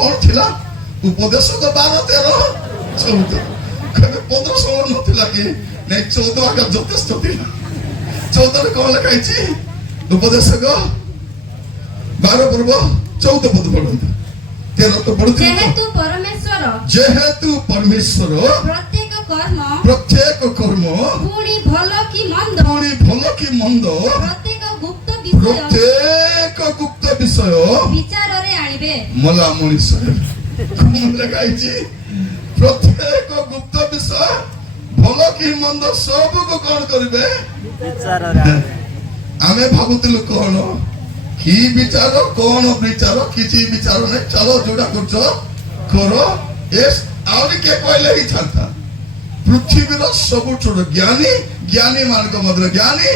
कौन थिला उपदेश तो 12 13 14 कभी 15 16 नथिला कि नहीं 14 आगे যথেষ্ট थिला 14 रे कौन लिखाइछि उपदेश को 12 पूर्व 14 पद पढंतु 13 तो पढंतु जेहेतु परमेश्वर प्रत्येक कर्म पुणी भलो कि मंद प्रत्येक गुप्त विषय विचार रे आनिबे मला मनीष कौन लगाइछि प्रत्येक गुप्त विषय भलो कि मंद सब को कौन करबे विचार रे आमे भाबुतिलु कोन की विचार कोन विचार किछि विचार नै चलो जोडा करछो करो एस आउरी के कहले ही छाता पृथ्वीर सबुठर ज्ञानी ज्ञानी मान को मध्य ज्ञानी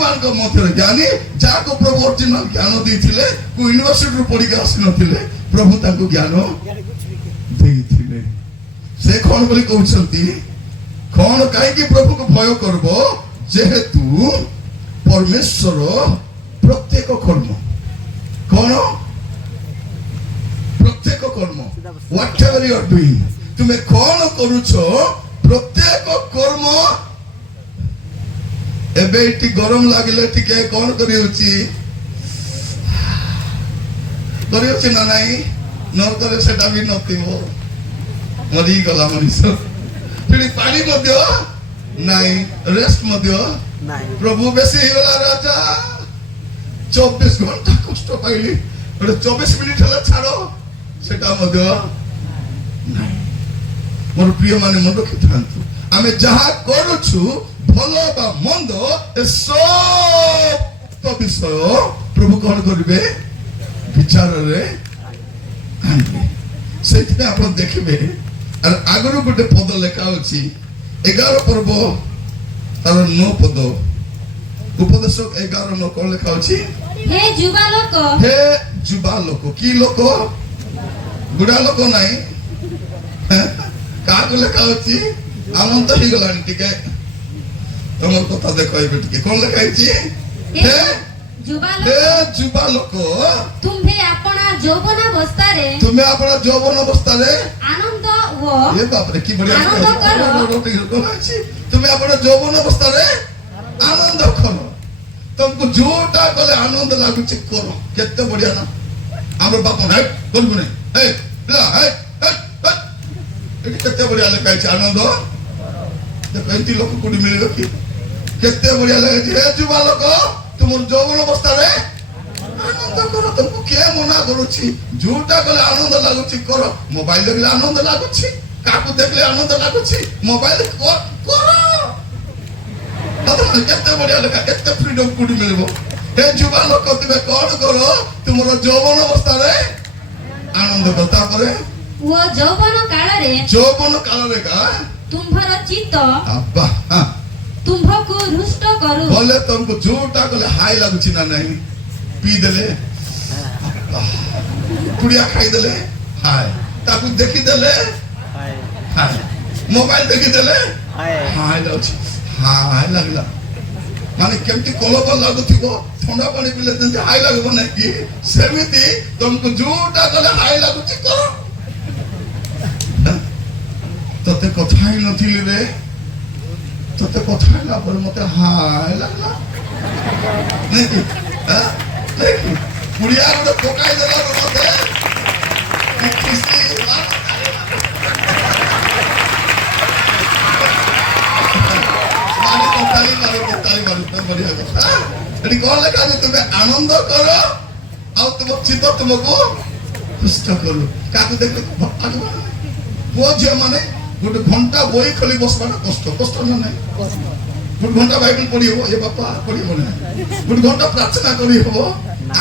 मान को मध्य ज्ञानी जाको प्रभु ओरिजिनल ज्ञान देथिले को यूनिवर्सिटी रो पढि के आसी नथिले प्रभु ताको ज्ञान देथिले से कोन बोली कहउछंती कोन काहे कि प्रभु को भय करबो जेहेतु परमेश्वर प्रत्येक कर्म कोन प्रत्येक कर्म व्हाटएवर यू आर डूइंग तुमे कोन करूछो प्रत्येक कर्म एबे इटी गरम लागिले टिके कोन करियोची ना नाही नर करे सेटा भी नथिबो मरी गला मनीष फिर पानी मध्य नाही रेस्ट मध्य नाही प्रभु बेसी हिगला राजा 24 घंटा कष्ट पाइली 24 मिनिट हला छाड़ो सेटा मध्य नाही मोर प्रिय माने मन रखि थांतु आमे जहा करूछु भलो बा मंद ए सब तो विषय प्रभु कोन करबे विचार रे आनबे सेते आपण देखबे और आगरो गोटे पद लेखा होची 11 पर्व तार 9 पद उपदेशक 11 9 कोन लेखा होची हे जुबा लोक की लोक बुढ़ा लोक नाही काको लेखा होची आनंद ही गलानी टिके तमर कथा देखो एबे टिके कोन लेखा होची हे जुबा लोक तुम्हे अपना यौवन अवस्था रे आनंद वो ये बाप रे की बढ़िया आनंद करो तुम्हें अपना यौवन अवस्था रे आनंद करो तुमको जोटा कले आनंद लागु छि करो केते बढ़िया ना हमर बाप नै करबु नै हे ला हे एटी केते बढ़िया लेखाइ छि आनंद देखो एती लोक कोडी मिलबे कि केते बढ़िया लागे छि हे जुबा लोक तुमर यौवन अवस्था रे आनंद करो तुमको के मना करू छि जोटा कले आनंद लागु छि करो मोबाइल देखले आनंद लागु छि काकू देखले आनंद लागु छि मोबाइल करो केते बढ़िया लगा केते फ्रीडम कोडी मिलबो हे जुबा लोक तुमे कोन करो तुमरो यौवन अवस्था रे आनंद करता परे वो यौवन काल रे का तुम्हारा चित्त अब्बा हां तुम्हको रुष्ट करू बोले तुमको जोटा कले हाई लागु छि ना नहीं पी देले कुड़िया खाई देले हाय ताकू देखि देले हाय मोबाइल देखि देले हाय लाउछि हाय लागला माने केमती कोलबल लागुथिबो ठंडा पानी पीले जे हाय लागबो नै कि सेमिति तुमको जोटा कले हाय लागुछि करो तते कथाई नथिली रे तते कथाई ला पर मते हाय लागला नै कि नै कि कुड़िया रो टोकाई देला रो मते किसी ताली मारो तो बढ़िया কথা এটি কোন লেখা আছে তুমি আনন্দ করো আর তোমার চিত্ত তোমাকে খুশি করো কাকু দেখলে ভালো পুଅ ଝିଅ ମାନେ ଗୋଟେ ଘଣ୍ଟା ବହି ଖୋଲି ବସବାଟା କଷ୍ଟ ନା ନାହିଁ ଗୋଟେ ଘଣ୍ଟା ବାଇବେଲ ପଢି ହବ ଏ ବାପା ପଢି ହବ ନା ଗୋଟେ ଘଣ୍ଟା ପ୍ରାର୍ଥନା କରି ହବ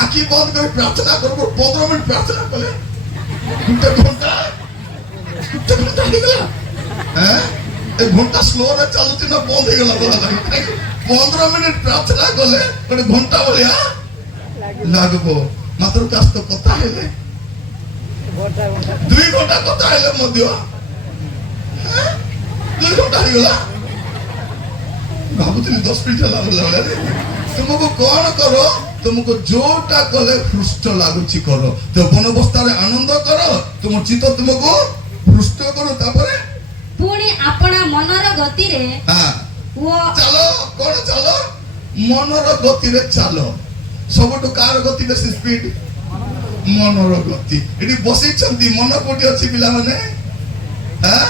ଆଖି ବନ୍ଦ କରି ପ୍ରାର୍ଥନା କରିବ 15 ମିନିଟ ପ୍ରାର୍ଥନା କଲେ ଗୋଟେ ଘଣ୍ଟା ହେଇଗଲା एक घंटा स्लो रे चलुची ना बंद हो गला बोला लागे 15 मिनिट प्रार्थना गले एक घंटा बोलिया लागबो मात्र कास तो कथा हेले 2 घंटा कथा हेले मध्य 2 घंटा हो गला बाबूजी 10 मिनिट ला बोला रे तुमको कौन करो तुमको जोटा कले हृष्ट लागुची करो यौवन अवस्था आनंद करो तुम चित्त तुमको हृष्ट करो तापरे पुणी आपणा मनर गति रे हाँ वो चलो कौन चलो मनर गति रे चलो सबटु कार गति बेसी स्पीड मनर गति एटी बसी छंती मन कोटी अछि पिला माने हां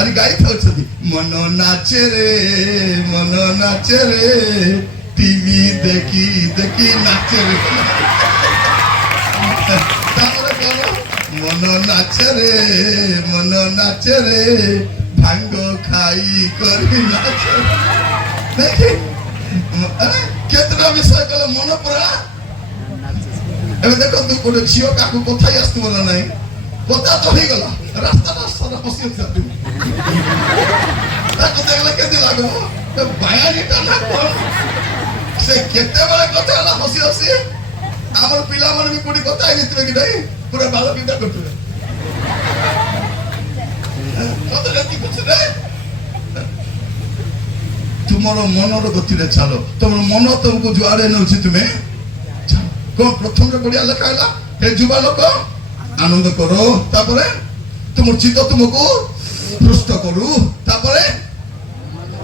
अरे गाई थाउछंती मन नाचे रे टीवी देखी देखी नाचे रे तामरे कोन मन नाचे रे भांग खाई करी नाचे देखी अरे केतना विषय कले मन परा एबे देखो तू कोन झियो काकू कथाई आस्तु बोला नाही कथा तो ही गला रास्ता सारा हसी जातु ताको देखला केते लागो तो बायानीटा ना कोन से केते बळे कथा ना हसी हमर पिला मन भी कोडी कथा आई नितबे कि नाही पूरा बाल पिटा करतु कथा लेती कुछ नहीं तुमरो मनर गति रे चलो तुम मन तुमको जुआरे नउछि तुमे को प्रथम रे बढ़िया लिखाइला हे जुवा लोक आनंद करो तापरे तुम चित्त तुमको हृष्ट करू तापरे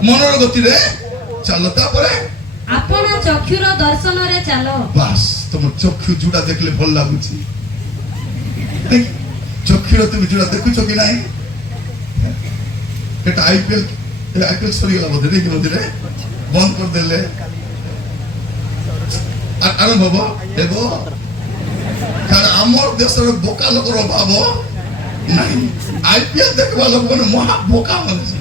मनर गति रे चलो तापरे आपणा चक्षुर दर्शन रे चलो बस तुम चक्षु जुड़ा देखले भल लागुची चक्षुर तुम जुड़ा देखुछो कि नाही एटा आईपीएल सरी गला बोधे रे कि बोधे रे बंद कर देले आरंभ हबो देखो कारण आमर देशर बोका लोकर अभाव नहीं आईपीएल देखबा लोक ने महा बोका मानछि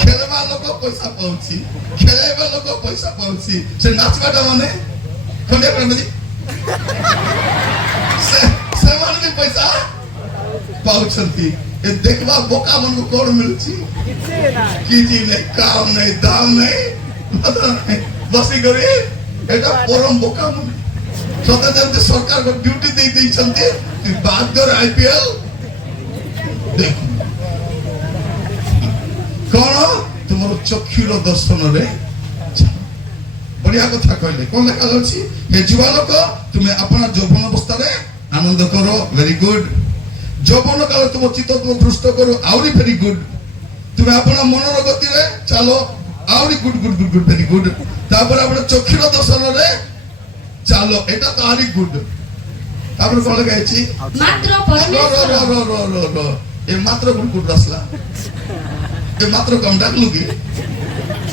खेलबा लोक पैसा पाउछि खेलबा लोक पैसा पाउछि से नाचबाटा माने खंडे प्रमदी से मान भी पैसा पाउछंती ए देखबा बोका मन को कोड मिलछि किछि नहीं काम नहीं दाम नहीं बसी करी एटा परम बोका मन सदा जंते सरकार को ड्यूटी दे दै छंती कि बादर आईपीएल देखो कोन तुमरो चक्षुर दर्शन रे बढ़िया कथा कहले कोन लेखा अछि हे जुवा लोक तुमे अपना यौवन अवस्था रे आनंद करो वेरी गुड यौवन काल तुम चित्त तुम भ्रष्ट करो आउरी वेरी गुड तुमे अपना मनर गति रे चलो आउरी गुड वेरी गुड तापर अपना चक्षुर दर्शन रे चलो एटा तो आरी गुड तापर कोन लेखा अछि मात्र परमेश्वर रो ए मात्र गुड रसला ए मात्र कम डाकलु की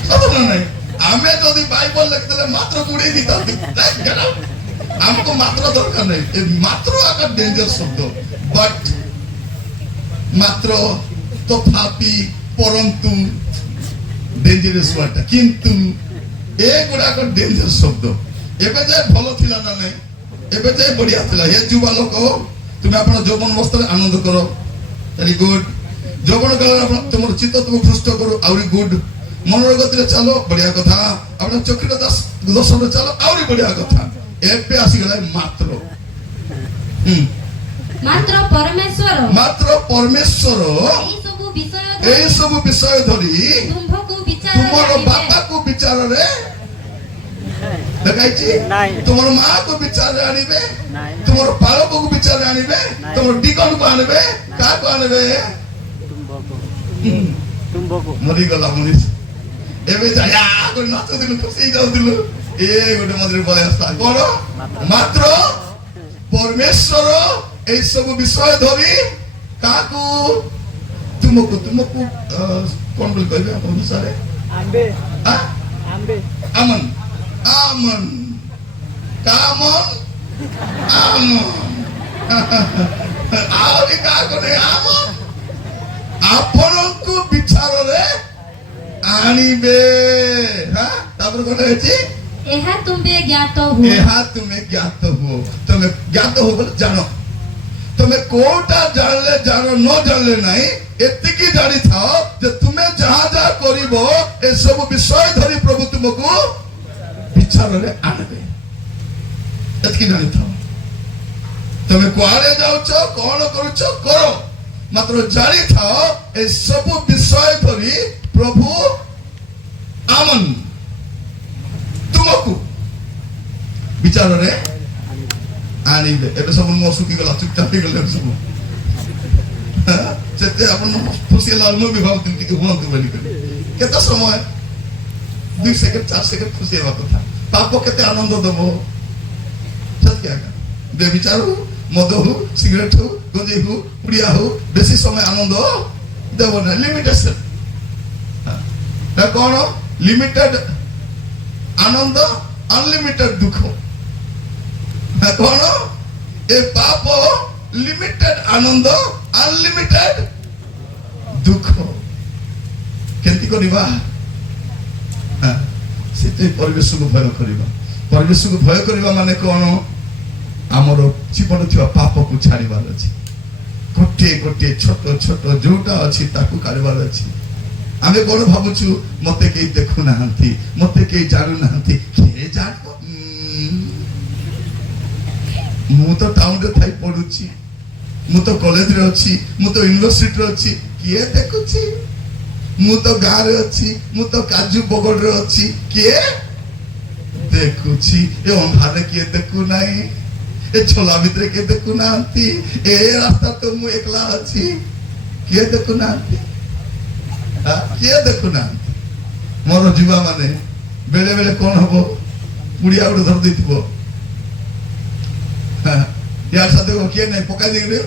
सब नहीं आमे जदि बाइबल लिख देले मात्र गुडी दिता गेट आउट हमको मात्र दरकार नहीं ए मात्र आका डेंजर शब्द बट मात्र तथापि परंतु डेंजरस वर्ड किंतु ए गुडा को डेंजर शब्द एबे जे भलो थिला ना नहीं एबे जे बढ़िया थिला हे जुवा लोक तुमे अपन यौवन अवस्था रे आनंद करो वेरी गुड यौवन काल अपन तुमर चित्त तुम भ्रष्ट करो आउरी गुड मनर गति रे चलो बढ़िया कथा अपन चक्षुर दर्शन रे चलो आउरी बढ़िया कथा एबे आसी गला मात्र परमेश्वर ए सब विषय धरी तुमरो बापा को विचार रे देखाइछि तुमरो मां को विचार रे आनिबे तुमरो पालक को विचार रे आनिबे तुमरो डिकन को आनिबे का को आनिबे तुमको मरि गला मनीष एबे जाया को नाच दिलु खुशी जाउ दिलु ए गोटे मधुर बले आस्ता कोन मात्र परमेश्वर ए सब विषय धरी काकू तुमको कौन बोल कहबे अपन अनुसार आंबे आंबे आमन कामन आउरी का कोने आमन आपन को विचार रे आनिबे हां तापर कोने अछि एहा तुमे ज्ञात हो तुमे ज्ञात हो बोले जानो तुमे कोटा जानले जानो न जानले नहीं एतिकी जानि थाओ जे तुमे जहां जहां करिवो ए सब विषय धरि प्रभु तुमको विचार रे आनबे एतिकी जानि थाओ तुमे कुआरे जाउछो कोन करूछो करो मात्र जानि थाओ ए सब विषय धरि प्रभु आमन तुमको ବିଚାରରେ ଆଣିବେ। ଏବେ ସବୁ ମୁହଁ ଶୁଖିଗଲା, ଚୁପଚାପ ହେଇଗଲେ ସବୁ। ସେତେ ଆପଣ ଖୁସି ହେଲା, ମୁଁ ବି ଭାବୁଥିଲି ଟିକେ ହୁଅନ୍ତୁ ବୋଲିକରି। କେତେ ସମୟ 2 ସେକେଣ୍ଡ 4 ସେକେଣ୍ଡ ଖୁସି ହେବା କଥା। ପାପ କେତେ ଆନନ୍ଦ ଦବ। ସେତିକି ଆଜ୍ଞା। ବେବିଚାର ହଉ, ମଦ ହଉ, ସିଗାରେଟ ହଉ, ଗଞ୍ଜେଇ ହଉ, ପୁଡ଼ିଆ ହଉ, ବେଶୀ ସମୟ ଆନନ୍ଦ ଦେବ ନାହିଁ। ଲିମିଟେସନ କଣ? লিমিটেড আনন্দ, আনলিমিটেড দুঃখ। কଣ? এ পাপ লিমিটেড আনন্দ, আনলিমিটেড দুঃখ। কেମିତି କରିବା? ସେତେ ପରିବେଶକୁ ଭୟ କରିବା। ପରିବେଶକୁ ଭୟ କରିବା ମାନେ କଣ? ଆମର ଜୀବନ ଥିବା ପାପକୁ ଛାଡ଼ିବାର ଅଛି। ଗୋଟିଏ ଗୋଟିଏ ଛୋଟ ଛୋଟ ଯୋଉଟା ଅଛି ତାକୁ କାଢ଼ିବାର ଅଛି। ଆମେ କଣ ଭାବୁଛୁ? ମତେ କେହି ଦେଖୁନାହାନ୍ତି, ମତେ କେହି ଜାଣୁନାହାନ୍ତି। କିଏ ଜାଣିବ? ମୁଁ ତ ଟାଉନରେ ଥାଇ ପଢୁଛି, ମୁଁ ତ କଲେଜରେ ଅଛି, ମୁଁ ତ ୟୁନିଭର୍ସିଟିରେ ଅଛି। କିଏ ଦେଖୁଛି? ମୁଁ ତ ଗାଁରେ ଅଛି, ମୁଁ ତ କାଜୁ ବଗଡ଼ରେ ଅଛି। କିଏ ଦେଖୁଛି? ଏ ଅନ୍ଧାରରେ କିଏ ଦେଖୁନାହିଁ, ଏ ଝୋଲା ଭିତରେ କିଏ ଦେଖୁନାହାନ୍ତି, ଏ ରାସ୍ତା ତ ମୁଁ ଏକଲା ଅଛି। କିଏ ଦେଖୁନାହାନ୍ତି? କିଏ ଦେଖୁନାହାନ୍ତି? ମୋର ଯୁବା ମାନେ ବେଳେ ବେଳେ କଣ ହବ? ପୁଡ଼ିଆ ଗୋଟେ ଧରି ଦେଇଥିବ, यार साथ देखो किए नहीं पका देंगे।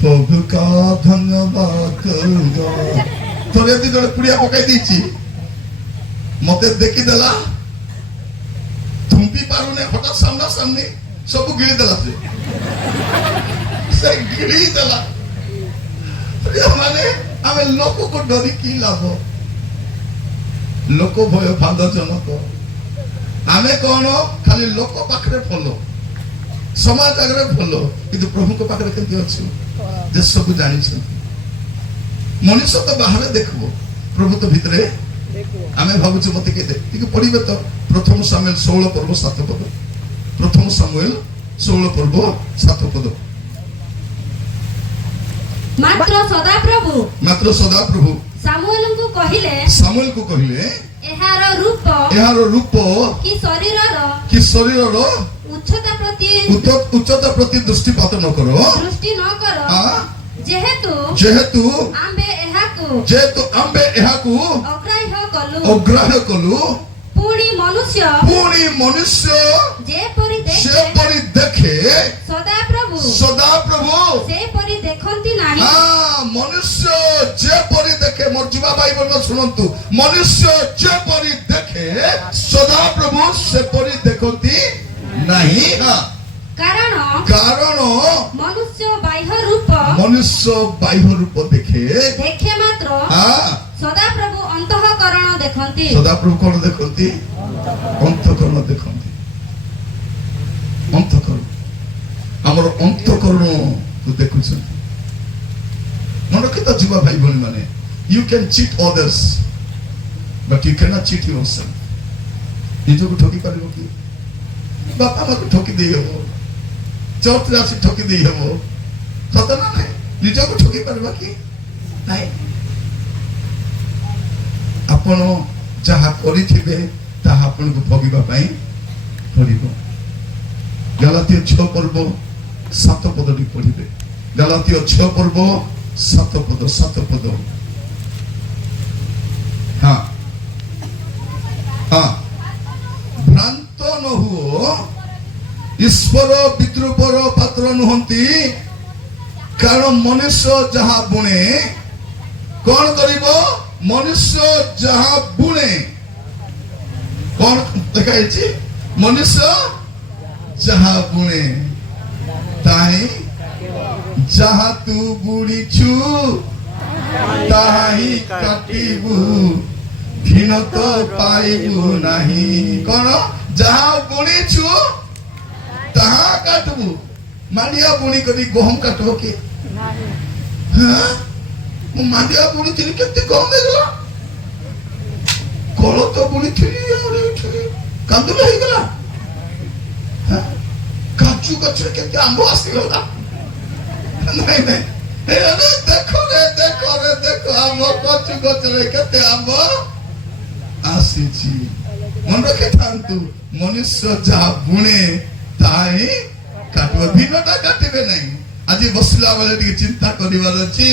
प्रभु का धन्यवाद करूंगा। थोड़े दिन थोड़े पुड़िया पकाई दीची, मते देखी देला, थुम्पी पारू ने हठात सामना सामने सब गिरी देला से गिरी देला। माने आमे लोक को डरी की लाभ? लोक भय फाद जनक। आमे कौन खाली लोक पाखरे फलो, समाज आगे फलो, किंतु प्रभु को पाखरे केंती अछि जे सब जानि छ। मनुष्य तो बाहर देखबो, प्रभु तो भितरे आमे भाबु छ मते के दे ठीक पढिबे तो। प्रथम सामुएल 16 पर्व 7 पद। प्रथम सामुएल 16 पर्व 7 पद। मात्र सदा प्रभु सामुएल को कहिले एहार रूप कि शरीरर उच्चता प्रति दृष्टिपात न करो, जेहेतु आम्बे एहाकु अग्राह्य कलु। पुणी मनुष्य जेपरि देखे सदा प्रभु सेपरि देखंती नाही। मनुष्य जेपरि देखे, मोर जुवा भाई बोल सुनंतु, मनुष्य जेपरि देखे सदा प्रभु सेपरि देखंती नाही। कारण मनुष्य बाह्य रूप देखे मात्र सदा प्रभु अंतःकरण देखंती। सदा प्रभु कौन देखंती? अंतःकरण देखंती। अंतःकरण हमर अंतःकरण को देखुछन। मन रखिता जुवा भाई बहन माने, you can cheat others but you cannot cheat yourself. निजको ठकी पारिबो कि? बापा मां को ठकी देई हबो, चौथ राशि ठकी देई हबो, सत ना नहीं? निजको ठकी पारिबो कि नहीं? आपण जहा करिथिबे ताहा आपण को भोगिबा पई पड़िबो। गलातिय 6 पर्व 7 पद डी पढिबे। गलातिय 6 पर्व 7 पद। हाँ भ्रांत न हुओ, ईश्वर विद्रूपर पात्र नुहंती। कारण मनुष्य जहा बुणे कौन करिबो? मनुष्य जहा बुणे कौन देखाइछि? मनुष्य जहा बुणे ताही जहा तू बुड़ीछु ताही काटिबु, घिन तो पाइबु नाही। कौन? जहा बुड़ीछु ताहा काटबु। मांडिया बुणी करी गहम काटबो कि? हां मु मांडिया बुणी थी केते गहम देगला, कोलो तो बुणी थी और थी कांदुल हे गला। हां काचू गछरे केते आंबो आसी गला। नहीं अरे देखो हम काचू गछरे केते आंबो आसी छी। মনে ରଖି ଥାନ୍ତୁ ମନୁଷ୍ୟ ଯାହା ବୁଣେ ତାହା ହିଁ କାଟିବ, ଭିନ୍ନଟା କାଟିବେ ନାହିଁ। ଆଜି ବସିଲା ବେଳେ ଟିକେ ଚିନ୍ତା କରିବାର ଅଛି,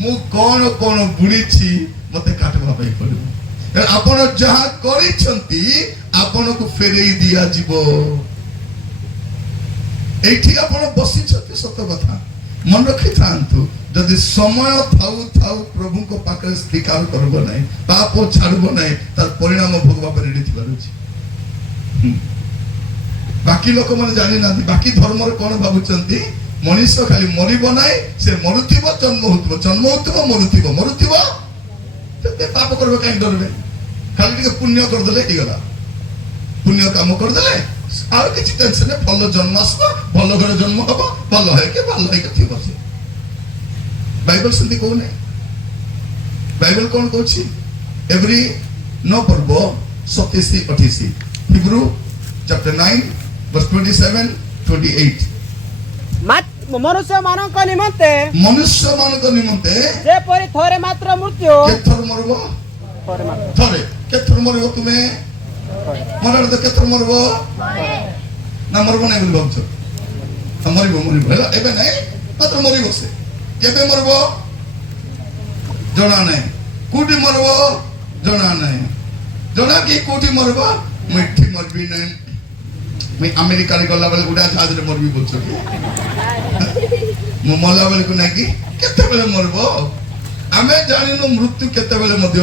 ମୁଁ କଣ କଣ ବୁଣିଛି ମତେ କାଟିବା ପାଇଁ ପଡିବ। ଆପଣ ଯାହା କରିଛନ୍ତି ଆପଣଙ୍କୁ ଫେରେଇ ଦିଆଯିବ। ଏଇଠି ଆପଣ ବସିଛନ୍ତି ସତ କଥା, ମନେ ରଖିଥାନ୍ତୁ ଯଦି ସମୟ ଥାଉ ଥାଉ ପ୍ରଭୁଙ୍କ ପାଖରେ ସ୍ୱୀକାର କରିବ ନାହିଁ, ପାପ ଛାଡ଼ିବ ନାହିଁ, ତାର ପରିଣାମ ଭୋଗବା ପାଇଁ ରେଡି ଥିବାର ଅଛି। ବାକି ଲୋକମାନେ ଜାଣିନାହାନ୍ତି, ବାକି ଧର୍ମରେ କଣ ଭାବୁଛନ୍ତି, ମଣିଷ ଖାଲି ମରିବ ନାହିଁ, ସେ ମରୁଥିବ ଜନ୍ମ ହଉଥିବ, ଜନ୍ମ ହଉଥିବ ମରୁଥିବ, ମରୁଥିବ ପାପ କରିବ କାହିଁକି ଡରବେ, ଖାଲି ଟିକେ ପୁଣ୍ୟ କରିଦେଲେ ହେଇଗଲା। ପୁଣ୍ୟ କାମ କରିଦେଲେ ଆଉ କିଛି ଟେନସନ ନାହିଁ, ଭଲ ଜନ୍ମ ଆସିବ, ଭଲ ଘରେ ଜନ୍ମ ହବ, ଭଲ ହେଇକି ଥିବ ସେ। ବାଇବଲ ସେମିତି କହୁନି। ବାଇବଲ କଣ କହୁଛି, ଏଭ୍ରି 9 ପର୍ବ 27-28 ହିବ୍ରୁ chapter 9 verse 27-28। ମନୁଷ୍ୟ ମାନଙ୍କ ନିମନ୍ତେ ଯେପରି ଥରେ ମାତ୍ର ମୃତ୍ୟୁ, କେଥର ମରିବ, ଥରେ। କେଥର ମରିବ ତୁମେ ମନରେ ତ କେଥର ମରିବ ନା ମରିବ ନାହିଁ ବୋଲି ଭାବୁଛ? ମରିବ ହେଲା, ଏବେ ନାହିଁ, ମାତ୍ର ମରିବ। ସେ କେବେ ମରିବ ଜଣା ନାହିଁ, କୋଉଠି ମରିବ ଜଣା ନାହିଁ, ଜଣା କି କୋଉଠି ମରିବ। ମୁଁ ଏଠି ମରିବି ନାହିଁ, ମୁଁ ଆମେରିକାରେ ଗଲା ବେଳେ ଉଡା ଜାହାଜରେ ମରିବି ବୋଲଛ, ମୁଁ ମଲା ବେଳକୁ ନାଇଁ କି କେତେବେଳେ ମରିବ ଆମେ ଜାଣିନୁ। ମୃତ୍ୟୁ କେତେବେଳେ ମଧ୍ୟ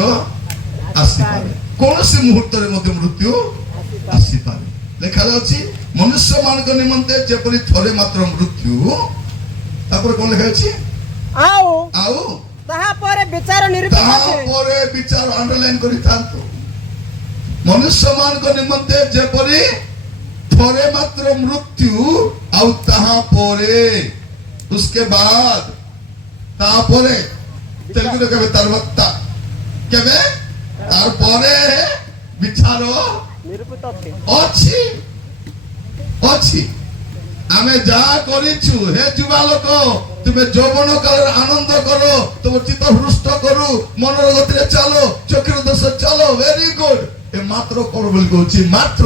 ଆସିପାରେ, କୌଣସି ମୁହୂର୍ତ୍ତରେ ମଧ୍ୟ ମୃତ୍ୟୁ ଆସିପାରେ। ଲେଖାଯାଉଛି ମନୁଷ୍ୟ ମାନଙ୍କ ନିମନ୍ତେ ଯେପରି ଥରେ ମାତ୍ର ମୃତ୍ୟୁ, ତାପରେ କଣ ଲେଖା ଅଛି, ଆଉ ତାହାପରେ ବିଚାର ନିରୂପିତ। ତାହାପରେ ବିଚାର, ଅଣ୍ଡରଲାଇନ କରିଥାନ୍ତୁ। ମନୁଷ୍ୟ ମାନଙ୍କ ନିମନ୍ତେ ଯେପରି ଥରେ ମାତ୍ର ମୃତ୍ୟୁ, ଆଉ ତାହାପରେ उसके बाद तापरे तेलुगु केबे तरवत्ता केबे तारपरे विचार निरूपित अछि अछि। आमे जा करिछु हे जुवा लोक, तुमे यौवन काल आनंद करो, तुम चित्त हृष्ट करू, मनर गतिरे चलो, चक्र दश चलो, वेरी गुड। ए मात्र कोन बोल कहछि, मात्र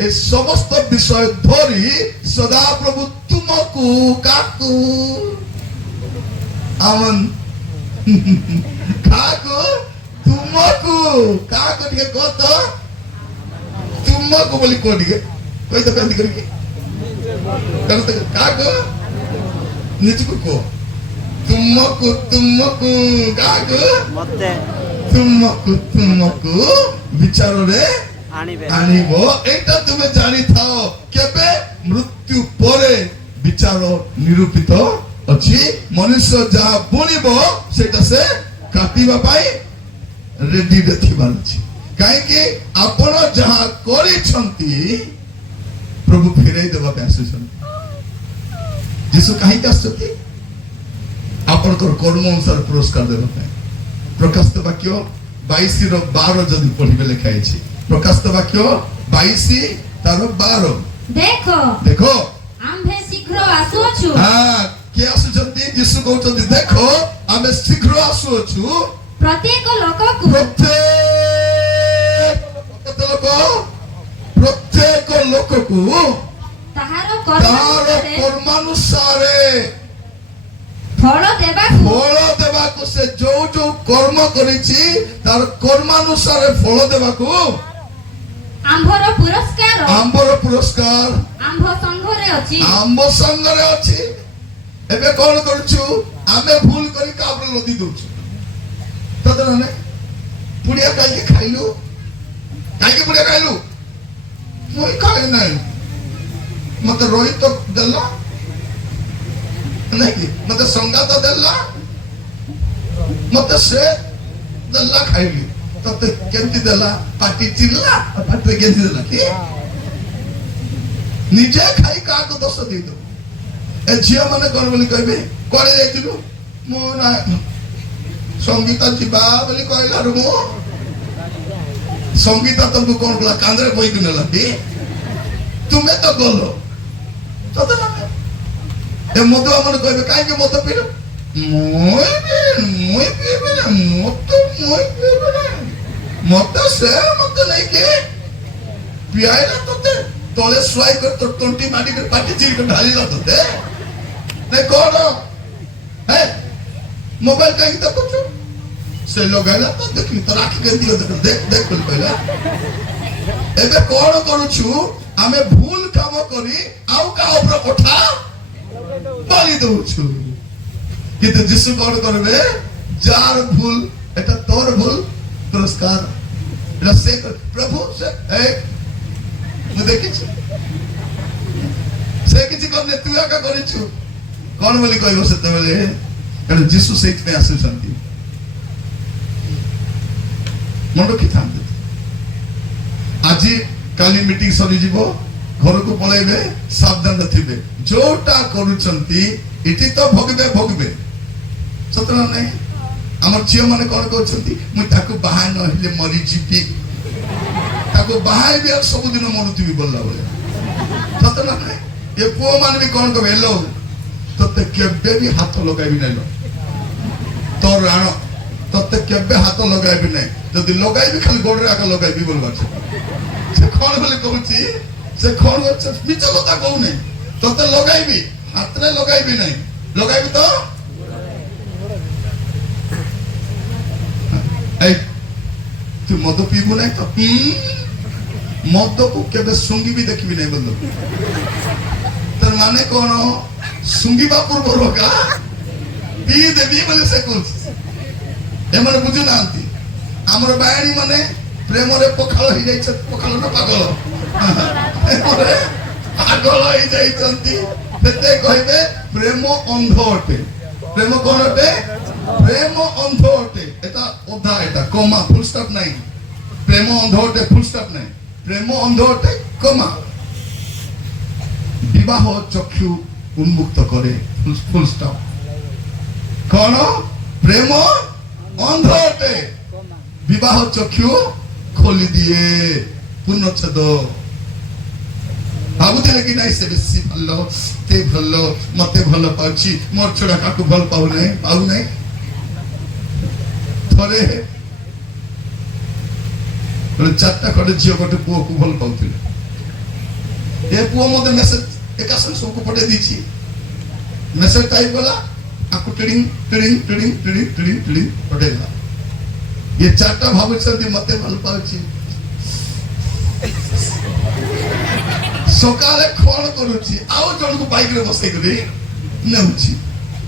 ए समस्त विषय धरि सदा प्रभु तुमको काकू आमन काकू तुमको काकू टिके कहत तुमको बोली को टिके कोइ त कंदी करी करते काकू निचको को तुमको तुमको काकू मते तुमको विचार रे आनिबो। एटा तुमे जानि थाओ केबे मृत्यु परे विचार निरूपित अछि। मनुष्य जहा बुनिबो सेटा से काटिबा पाई रेडी रे थिबार अछि। काहे कि आपण जहा करिसंती प्रभु फेरै देबा पे आसुछन। यीशु काहे आसुछती, आपण कर कर्म अनुसार पुरस्कार देबा पे। प्रकाशित वाक्य 22:12 जदि पढ़िबे लिखा अछि। प्रकाशित वाक्य 22:12 देखो देखो आम्भे शीघ्र आसुछु। हां के आसुछंती, यीशु कहउछंती देखो आमे शीघ्र आसुछु प्रत्येक लोक को प्रत्येक लोक को ताहार कर्मानुसारे फल देबाको से जो जो कर्म करिछि तार कर्मानुसारे फल देबाको आम्भर पुरस्कार आम्भ संघरे अछि। एबे कोन करछु, आमे भूल करी काबरे लदी दोछु तदने पुड़िया काई खाइलु, काई पुड़िया खाइलु, मोई खाइ नै, मते रोहित तो देला नहीं, मते संगात देला, मते से देला खाइली, तते केंती देला पाटी चिल्ला पाटे केंती देला की निजे खाई का को दोष दे दो। ए झिया माने कोन बोली कहबे कोले जाइतिलु, मो ना संगीता जीवा बोली कहला रु, मो संगीता तुमको कोन बोला कांदरे कोई दिन लगी, तुम्हें तो गलो तते ना ए मधु हमन कहबे काहे के मत पीलो, मोय पीबे मत से मत नहीं के ପିଆଇଲା ତତେ ତଳେ ଶୁଆଇ କରି ତୋ ତଣ୍ଟି ମାଟି କରି ପାଟି ଚିରି ଢାଳିଲା ତତେ ନାଇଁ କଣ ହେ ମୋବାଇଲ କାହିଁକି ଦେଖୁଛୁ ସେ ଲଗାଇଲା ତ ଦେଖିଲି ତୋର ଆଖି କେମିତି ଦେଖ ଦେଖ ବୋଲି କହିଲା ଏବେ କଣ କରୁଛୁ ଆମେ ଭୁଲ କାମ କରି ଆଉ କାହା ଉପରେ କଥା বলি দৌছু কিন্তু যিশু কଣ করবে যার ভুল এটা তোর ভুল পুরস্কার এটা সে প্রভু সে ମୁଁ ଦେଖିଛି ସେ କିଛି କରିନେ ତୁ ଏକା କରିଛୁ କଣ ବୋଲି କହିବ ସେତେବେଳେ କାରଣ ଯୀଶୁ ସେଇଥିପାଇଁ ଆସୁଛନ୍ତି ମନ ରଖିଥାନ୍ତୁ ଆଜି କାଲି ମିଟିଂ ସରିଯିବ ଘରକୁ ପଳେଇବେ ସାବଧାନ ଥିବେ ଯୋଉଟା କରୁଛନ୍ତି ଏଠି ତ ଭୋଗିବେ ଭୋଗିବେ ସତ ନା ନାହିଁ ଆମର ଝିଅ ମାନେ କଣ କହୁଛନ୍ତି ମୁଁ ତାକୁ ବାହା ନ ହେଲେ ମରିଯିବି ତାକୁ ବାହାଇବି ଆଉ ସବୁଦିନ ମରୁଥିବି ବୋଲିଲା ଭଳିଆ ସତ ନା ନାହିଁ ଏ ପୁଅ ମାନେ ବି କଣ କହିବେ ହେଲୋ ତତେ କେବେ ବି ହାତ ଲଗାଇବି ନାହିଁ ତୋର ରାଣ ତତେ କେବେ ହାତ ଲଗାଇବି ନାହିଁ ଯଦି ଲଗାଇବି ଖାଲି ଗୋଡରେ ଆଗ ଲଗାଇବି ବୋଲବାର ସେ କଣ ବୋଲି କହୁଛି ସେ କଣ ମିଛ କଥା କହୁନି ତତେ ଲଗାଇବି ହାତରେ ଲଗାଇବି ନାହିଁ ଲଗାଇବି ତ ତୁ ମଦ ପିଇବୁ ନାହିଁ ତ ମଦକୁ କେବେ ଶୁଙ୍ଗିବି ଦେଖିବି ନାହିଁ ବନ୍ଧୁ ତାର ମାନେ କଣ ଶୁଙ୍ଗିବା ପୂର୍ବରୁ କା ପିଇ ଦେବି ବୋଲି ସେ କହୁଛି ଏମାନେ ବୁଝୁନାହାନ୍ତି ଆମର ବାୟାଣୀ ମାନେ ପ୍ରେମରେ ପଖାଳ ହେଇଯାଇଛି ପଖାଳ ନା ପାଗଳ ପାଗଳ ହେଇଯାଇଛନ୍ତି ସେତେ କହିବେ ପ୍ରେମ ଅନ୍ଧ ଅଟେ ପ୍ରେମ କଣ ଅଟେ ପ୍ରେମ ଅନ୍ଧ ଅଟେ এটা অধা এটা কমা ফুল স্টপ নাই প্রেম অন্ধ অটে ফুল স্টপ নাই প্রেম অন্ধ অটে কমা বিবাহ চক্ষু উন্মুক্ত করে ফুল স্টপ কোন প্রেম অন্ধ অটে বিবাহ চক্ষু খোলি দিয়ে পূর্ণচ্ছেদ ভাবুଥିଲେ କି ନାଇଁ ସେ ବେଶୀ ଭଲ ତେ ଭଲ ମତେ ଭଲ ପାଉଛି ମୋର ଛଡା କାକୁ ଭଲ ପାଉ ନାହିଁ ଥରେ ଚାରିଟା ଖଣ୍ଡେ ଝିଅ ଗୋଟେ ପୁଅକୁ ଭଲ ପାଉଥିଲେ ଏ ପୁଅ ମତେ ମେସେଜ ଏକା ସାଙ୍ଗେ ସବୁକୁ ପଠେଇ ଦେଇଛି ମେସେଜ ଟାଇପ କଲା ଆକୁ ଟିଡିଂ ଟିଡିଂ ଟିଡିଂ ଟିଡିଂ ଟିଡିଂ ଟିଡିଂ ପଠେଇଲା ଏ ଚାରିଟା ଭାବୁଛନ୍ତି ମତେ ଭଲ ପାଉଛି ସକାଳେ କଣ କରୁଛି ଆଉ ଜଣକୁ ବାଇକରେ ବସେଇକରି ନେଉଛି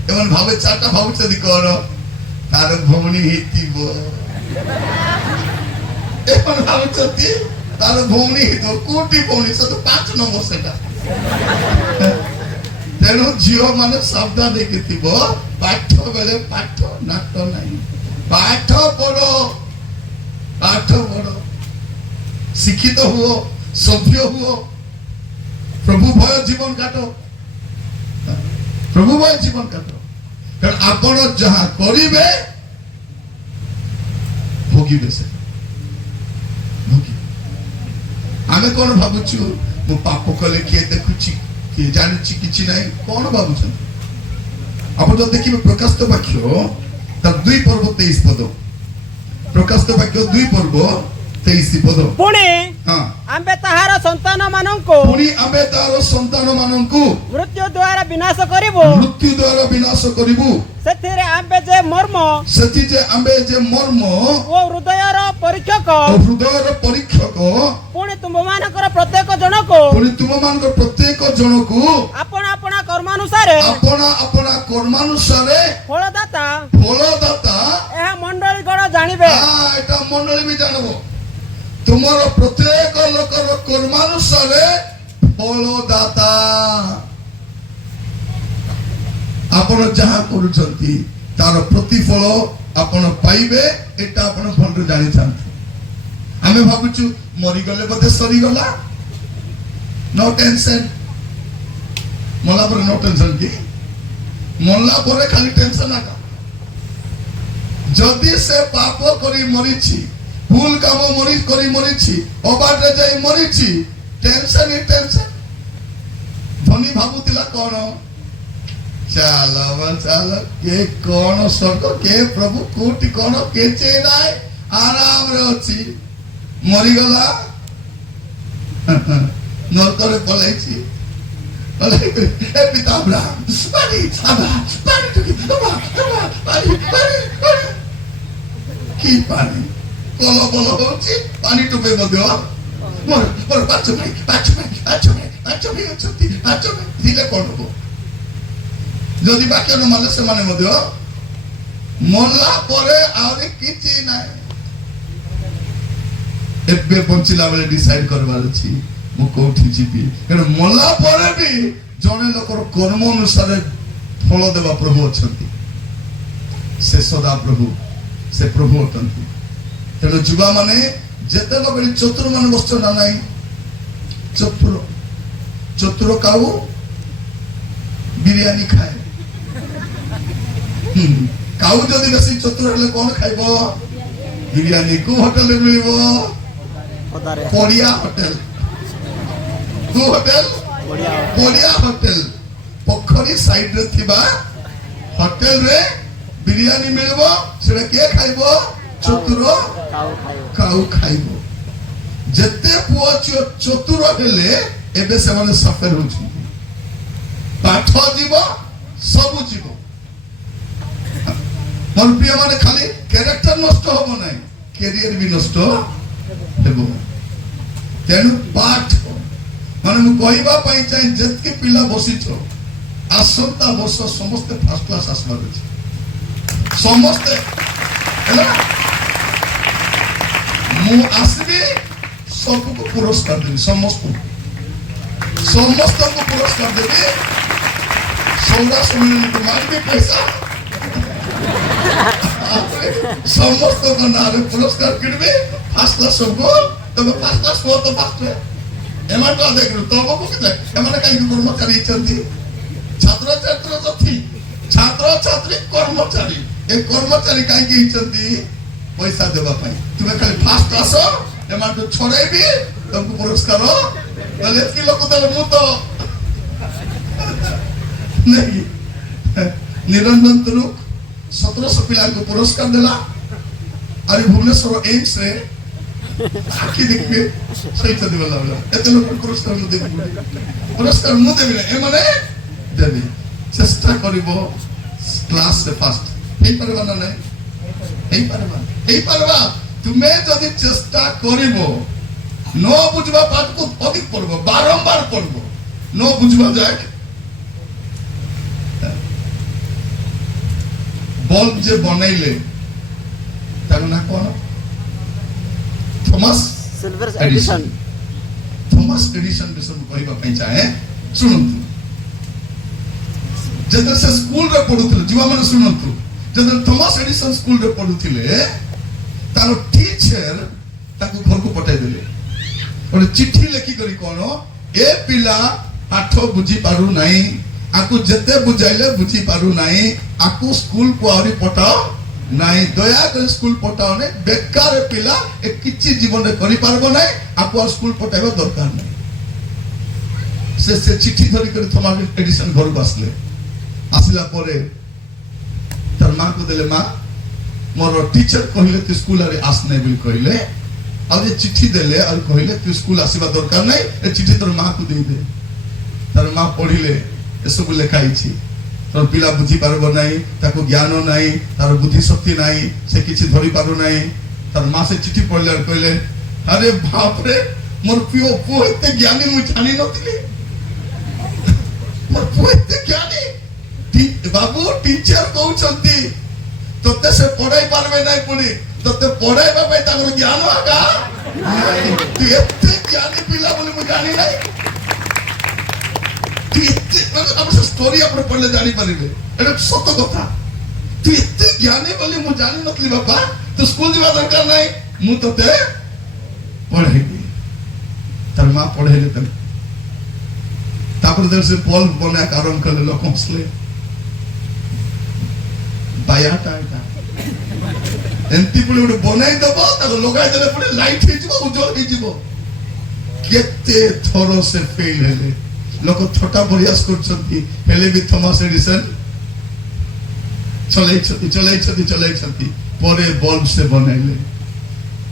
ଏମାନେ ଭାବେ ଚାରିଟା ଭାବୁଛନ୍ତି କଣ ତାର ଭଉଣୀ ହେଇଥିବ ଏମାନେ ଭାବୁଛନ୍ତି ତାର ଭଉଣୀ ହେଇଥିବ କୋଉଠି ଭଉଣୀ ସେ ତ 5 ନମ୍ବର ସେଟା ତେଣୁ ଝିଅ ମାନେ ସାବଧାନ ହେଇକି ଥିବ ପାଠ ବେଳେ ପାଠ ନାଟ ନାହିଁ ପାଠ ପଢ ଶିକ୍ଷିତ ହୁଅ ସଭ୍ୟ ହୁଅ प्रभु भय जीवन काट प्रभु भय जीवन काट कारण आपण जहाँ करिवे भोगिबे से आमे कोन भाबुछु मो पाप कले के देखुची के जानिची किछि नाही कोन भाबुछन आपण तो देखिबे प्रकाशित वाक्य तार 2 पर्व 23 पद प्रकाशित वाक्य 2 पर्व 23 पद पुणी हां आम्बे ताहार संतान मानंको पुणी आम्बे तार संतान मानंकु मृत्यु द्वारा विनाश करिबु सेथिरे आम्बे जे मर्म ओ हृदयर परीक्षक पुणी तुम मानकर प्रत्येक जनको आपण आपण कर्मानुसारे फलदाता एहा मंडली गण जानिबे एटा मंडली भी जानबो तुमरो प्रत्येक लोकर कर्मानुसारे फलदाता आपण जहाँ करूछंती तार प्रतिफल आपण पाइबे एटा आपण भलरे जानि छांती हमें भाबुछु मरि गले बदे सरी गला नो टेंशन मला पर नो टेंशन की मल्ला परे खाली टेंशन आका जदि से पाप करी मरिछि भूल काम करी मरिछि अबाटे जाई मरिछि टेंशन ही टेंशन धनी भाबुतिला कोन चालो के कोन स्वर्ग के प्रभु कोटि कोन के चेनाय आराम रे अछि मरि गला ନରକରେ ପଳାଇଛି। ଏ ପିତା ଆବ୍ରାହାମ ପାଣି ଟୁକି ପାଣି କି ପାଣି କଲ ବଲ ହଉଛି ପାଣି ଟୋପେ ମଧ୍ୟ ମୋର ପାଞ୍ଚ ଭାଇ ଅଛନ୍ତି। ପାଞ୍ଚ ଭାଇ ଥିଲେ କଣ ହବ? ଯଦି ବାକ୍ୟ ନ ମାନିଲେ ସେମାନେ ମଧ୍ୟ ମଲା ପରେ ଆହୁରି କିଛି ନାହିଁ। ଏବେ ବଞ୍ଚିଲା ବେଳେ ଡିସାଇଡ କରିବାର ଅଛି ମୁଁ କୋଉଠି ଯିବି। କାରଣ ମଲା ପରେ ବି ଜଣେ ଲୋକର କର୍ମ ଅନୁସାରେ ଫଳ ଦେବା ପ୍ରଭୁ ଅଛନ୍ତି। ସେ ସଦା ପ୍ରଭୁ, ସେ ପ୍ରଭୁ ଅଟନ୍ତି। ତେଣୁ ଯୁବା ମାନେ ଯେତେ ଲୋକ ଚତୁର ମାନେ ବସିଛ ନା ନାହିଁ, ଚତୁର କାଉ ବିରିୟାନୀ ଖାଏ। କାଉ ଯଦି ବେଶୀ ଚତୁର ହେଲେ କଣ ଖାଇବ? ବିରିୟାନୀ। କୋଉ ହୋଟେଲରେ ମିଳିବ? ପଡ଼ିଆ ହୋଟେଲ। କୋଉ ହୋଟେଲ? ପଡ଼ିଆ ହୋଟେଲ। ପୋଖରୀ ସାଇଡରେ ଥିବା ହୋଟେଲରେ ବିରିୟାନୀ ମିଳିବ। ସେଟା କିଏ ଖାଇବ? ଚତୁର କାଉ ଖାଇବ। ଯେତେ ପୁଅ ଚତୁର ହେଲେ ଏବେ ସେମାନେ ସଫର ହଉଛନ୍ତି। ପାଠ ଯିବ, ସବୁ ଯିବ। ମୋର ପ୍ରିୟ ମାନେ ଖାଲି କ୍ୟାରେକ୍ଟର ନଷ୍ଟ ହବ ନାହିଁ, କ୍ୟାରିୟର ବି ନଷ୍ଟ ହେବ। ତେଣୁ ପାଠ ମାନେ ମୁଁ କହିବା ପାଇଁ ଚାହେଁ, ଯେତିକି ପିଲା ବସିଛ ଆସନ୍ତା ବର୍ଷ ସମସ୍ତେ ଫାର୍ଷ୍ଟ କ୍ଲାସ ଆସିବାର ଅଛି। ସମସ୍ତେ ହେଲା। ମୁଁ ଆସିବି, ସବୁକୁ ପୁରସ୍କାର ଦେବି। ସମସ୍ତଙ୍କୁ ପୁରସ୍କାର ଦେବି। ସୌରା ସମ୍ମିଳନୀକୁ ମାରିବି ପଇସା। ସମସ୍ତଙ୍କ ନାଁରେ ପୁରସ୍କାର କିଣିବି। ଫାର୍ଷ୍ଟ କ୍ଲାସ ସବୁ ତମେ ଫାର୍ଷ୍ଟ କ୍ଲାସ ହୁଅ ତ ଫାର୍ଷ୍ଟ ଏମାନେ ଦେଖିଲୁ ତମକୁ ଏମାନେ କାହିଁକି କର୍ମଚାରୀ ହେଇଛନ୍ତି? ଛାତ୍ରଛାତ୍ରୀ କର୍ମଚାରୀ। ଏ କର୍ମଚାରୀ କାହିଁକି ହେଇଛନ୍ତି? ପଇସା ଦେବା ପାଇଁ। ତୁମେ ଖାଲି ଫାର୍ଷ୍ଟ ଆସ, ଏମାନଙ୍କୁ ଛଡେଇବି, ତମକୁ ପୁରସ୍କାର। ଏତିକି ଲୋକ ଦେଲେ ମୁଁ ତ ନାଇଁ। ନିରଞ୍ଜନ ତୁରୁକ 1700 ପିଲାଙ୍କୁ ପୁରସ୍କାର ଦେଲା। ଆରେ ଭୁବନେଶ୍ୱର ଏମ୍ସ ରେ ଆଖି ଦେଖିବେ ସହିତ ଦେଲା ଏତେ ଲୋକ ପୁରସ୍କାର ମୁଁ ଦେବି। ପୁରସ୍କାର ମୁଁ ଦେବି ନା, ଏମାନେ ଦେବି। ଚେଷ୍ଟା କରିବ କ୍ଲାସରେ ଫାର୍ଷ୍ଟ ହେଇପାରିବା ନା ନାଇଁ? ହେଇପାରିବା। ତୁମେ ଯଦି ଚେଷ୍ଟା କରିବ, ନ ବୁଝିବା ପାଠକୁ ଅଧିକ ପଢିବ, ବାରମ୍ବାର ପଢିବ, ନ ବୁଝିବା ଯାଏ। ବଲ୍ବ ଯେ ବନେଇଲେ ତାଙ୍କ ନାଁ କଣ? Thomas Edison. ଥମାସ ଏଡିସନ ବିଷୟରେ କହିବା ପାଇଁ ଚାହେଁ। ଶୁଣନ୍ତୁ, ଯେତେବେଳେ ସେ ସ୍କୁଲରେ ପଢୁଥିଲେ, ଯୁବାମାନେ ଶୁଣନ୍ତୁ, ଯେତେବେଳେ ଥମାସ ଏଡିସନ ସ୍କୁଲରେ ପଢୁଥିଲେ, ତାର ଟିଚର ତାକୁ ଘରକୁ ପଠାଇଦେଲେ। ଗୋଟେ ଚିଠି ଲେଖିକରି କଣ, ଏ ପିଲା ପାଠ ବୁଝି ପାରୁ ନାହିଁ, ଆକୁ ଯେତେ ବୁଝାଇଲେ ବୁଝି ପାରୁ ନାହିଁ, ଆକୁ ସ୍କୁଲକୁ ଆହୁରି ପଠାଅ ନାହିଁ, ଦୟାକରି ସ୍କୁଲ ପଠାଅ ନାହିଁ। ବେକାର ପିଲା, ଏ କିଛି ଜୀବନରେ କରିପାରିବ ନାହିଁ, ଆକୁ ଆଉ ସ୍କୁଲ ପଠାଇବା ଦରକାର ନାହିଁ। ସେ ଚିଠି ଧରିକରି ଥମାସ ଏଡିସନ ଘରକୁ ଆସିଲେ। ଆସିଲା ପରେ ତାର ମାକୁ ଦେଲେ, ମା ମୋର ଟିଚର କହିଲେ ତୁ ସ୍କୁଲ ଆରେ ଆସ ନାହିଁ ବୋଲି କହିଲେ, ଆଉ ଯେ ଚିଠି ଦେଲେ ଆଉ କହିଲେ ତୁ ସ୍କୁଲ ଆସିବା ଦରକାର ନାହିଁ, ଏ ଚିଠି ତୋର ମାକୁ ଦେଇଦେ। ତାର ମା ପଢିଲେ, ଏସବୁ ଲେଖା ହେଇଛି। ତୋର ପିଲା ବୁଝି ପାରିବ ନାହିଁ, ତାକୁ ଜ୍ଞାନ ନାହିଁ, ତାର ବୁଦ୍ଧି ଶକ୍ତି ନାହିଁ, ସେ କିଛି ଧରି ପାରୁ ନାହିଁ। ତାର ମା ସେ ଚିଠି ପଢିଲେ କହିଲେ, ଆରେ ବାପରେ, ମୋର ପୁଅ ଏତେ ଜ୍ଞାନୀ ମୁଁ ଜାଣି ନଥିଲି। ମୋର ପୁଅ ଏତେ ଜ୍ଞାନୀ। ବାବୁ ଟିଚର କହୁଛନ୍ତି ତତେ ସେ ପଢାଇ ପାରିବେ ନାହିଁ, ପୁଣି ତତେ ପଢାଇବା ପାଇଁ ତାଙ୍କର ଜ୍ଞାନ ଆକା। ତୁ ଏତେ ଜ୍ଞାନୀ ପିଲା ବୋଲି ମୁଁ ଜାଣି ନାହିଁ। ଷ୍ଟୋରି ଆପଣ ପଢିଲେ ଜାଣିପାରିବେ, ଏଟା ସତ କଥା। ତୁ ଏତେ ଜ୍ଞାନୀ ବୋଲି ମୁଁ ଜାଣିନଥିଲି ବାପା, ତୁ ସ୍କୁଲ ଯିବା ଦରକାର ନାହିଁ, ମୁଁ ତତେ ପଢେଇବି। ତାର ମା ପଢେଇଲେ ତାକୁ। ତାପରେ ସେ ବଲ୍ବ ବନେଇବା ଆରମ୍ଭ କଲେ। ଲୋକ ହସିଲେ, ବାୟାଟା ଏଟା ଏମିତି ପୁଣି ଗୋଟେ ବନେଇ ଦବ, ତାକୁ ଲଗାଇ ଦେଲେ ପୁଣି ଲାଇଟ୍ ହେଇଯିବ, ଉଜ୍ଜଳ ହେଇଯିବ। କେତେ ଥର ସେ ଫେଲ ହେଲେ, ଲୋକ ଥଟା ପରିହାସ କରୁଛନ୍ତି, ହେଲେ ବି ଥମାସ ଏଡିସନ ଚଲେଇଛନ୍ତି। ପରେ ବଲ୍ବ ସେ ବନେଇଲେ।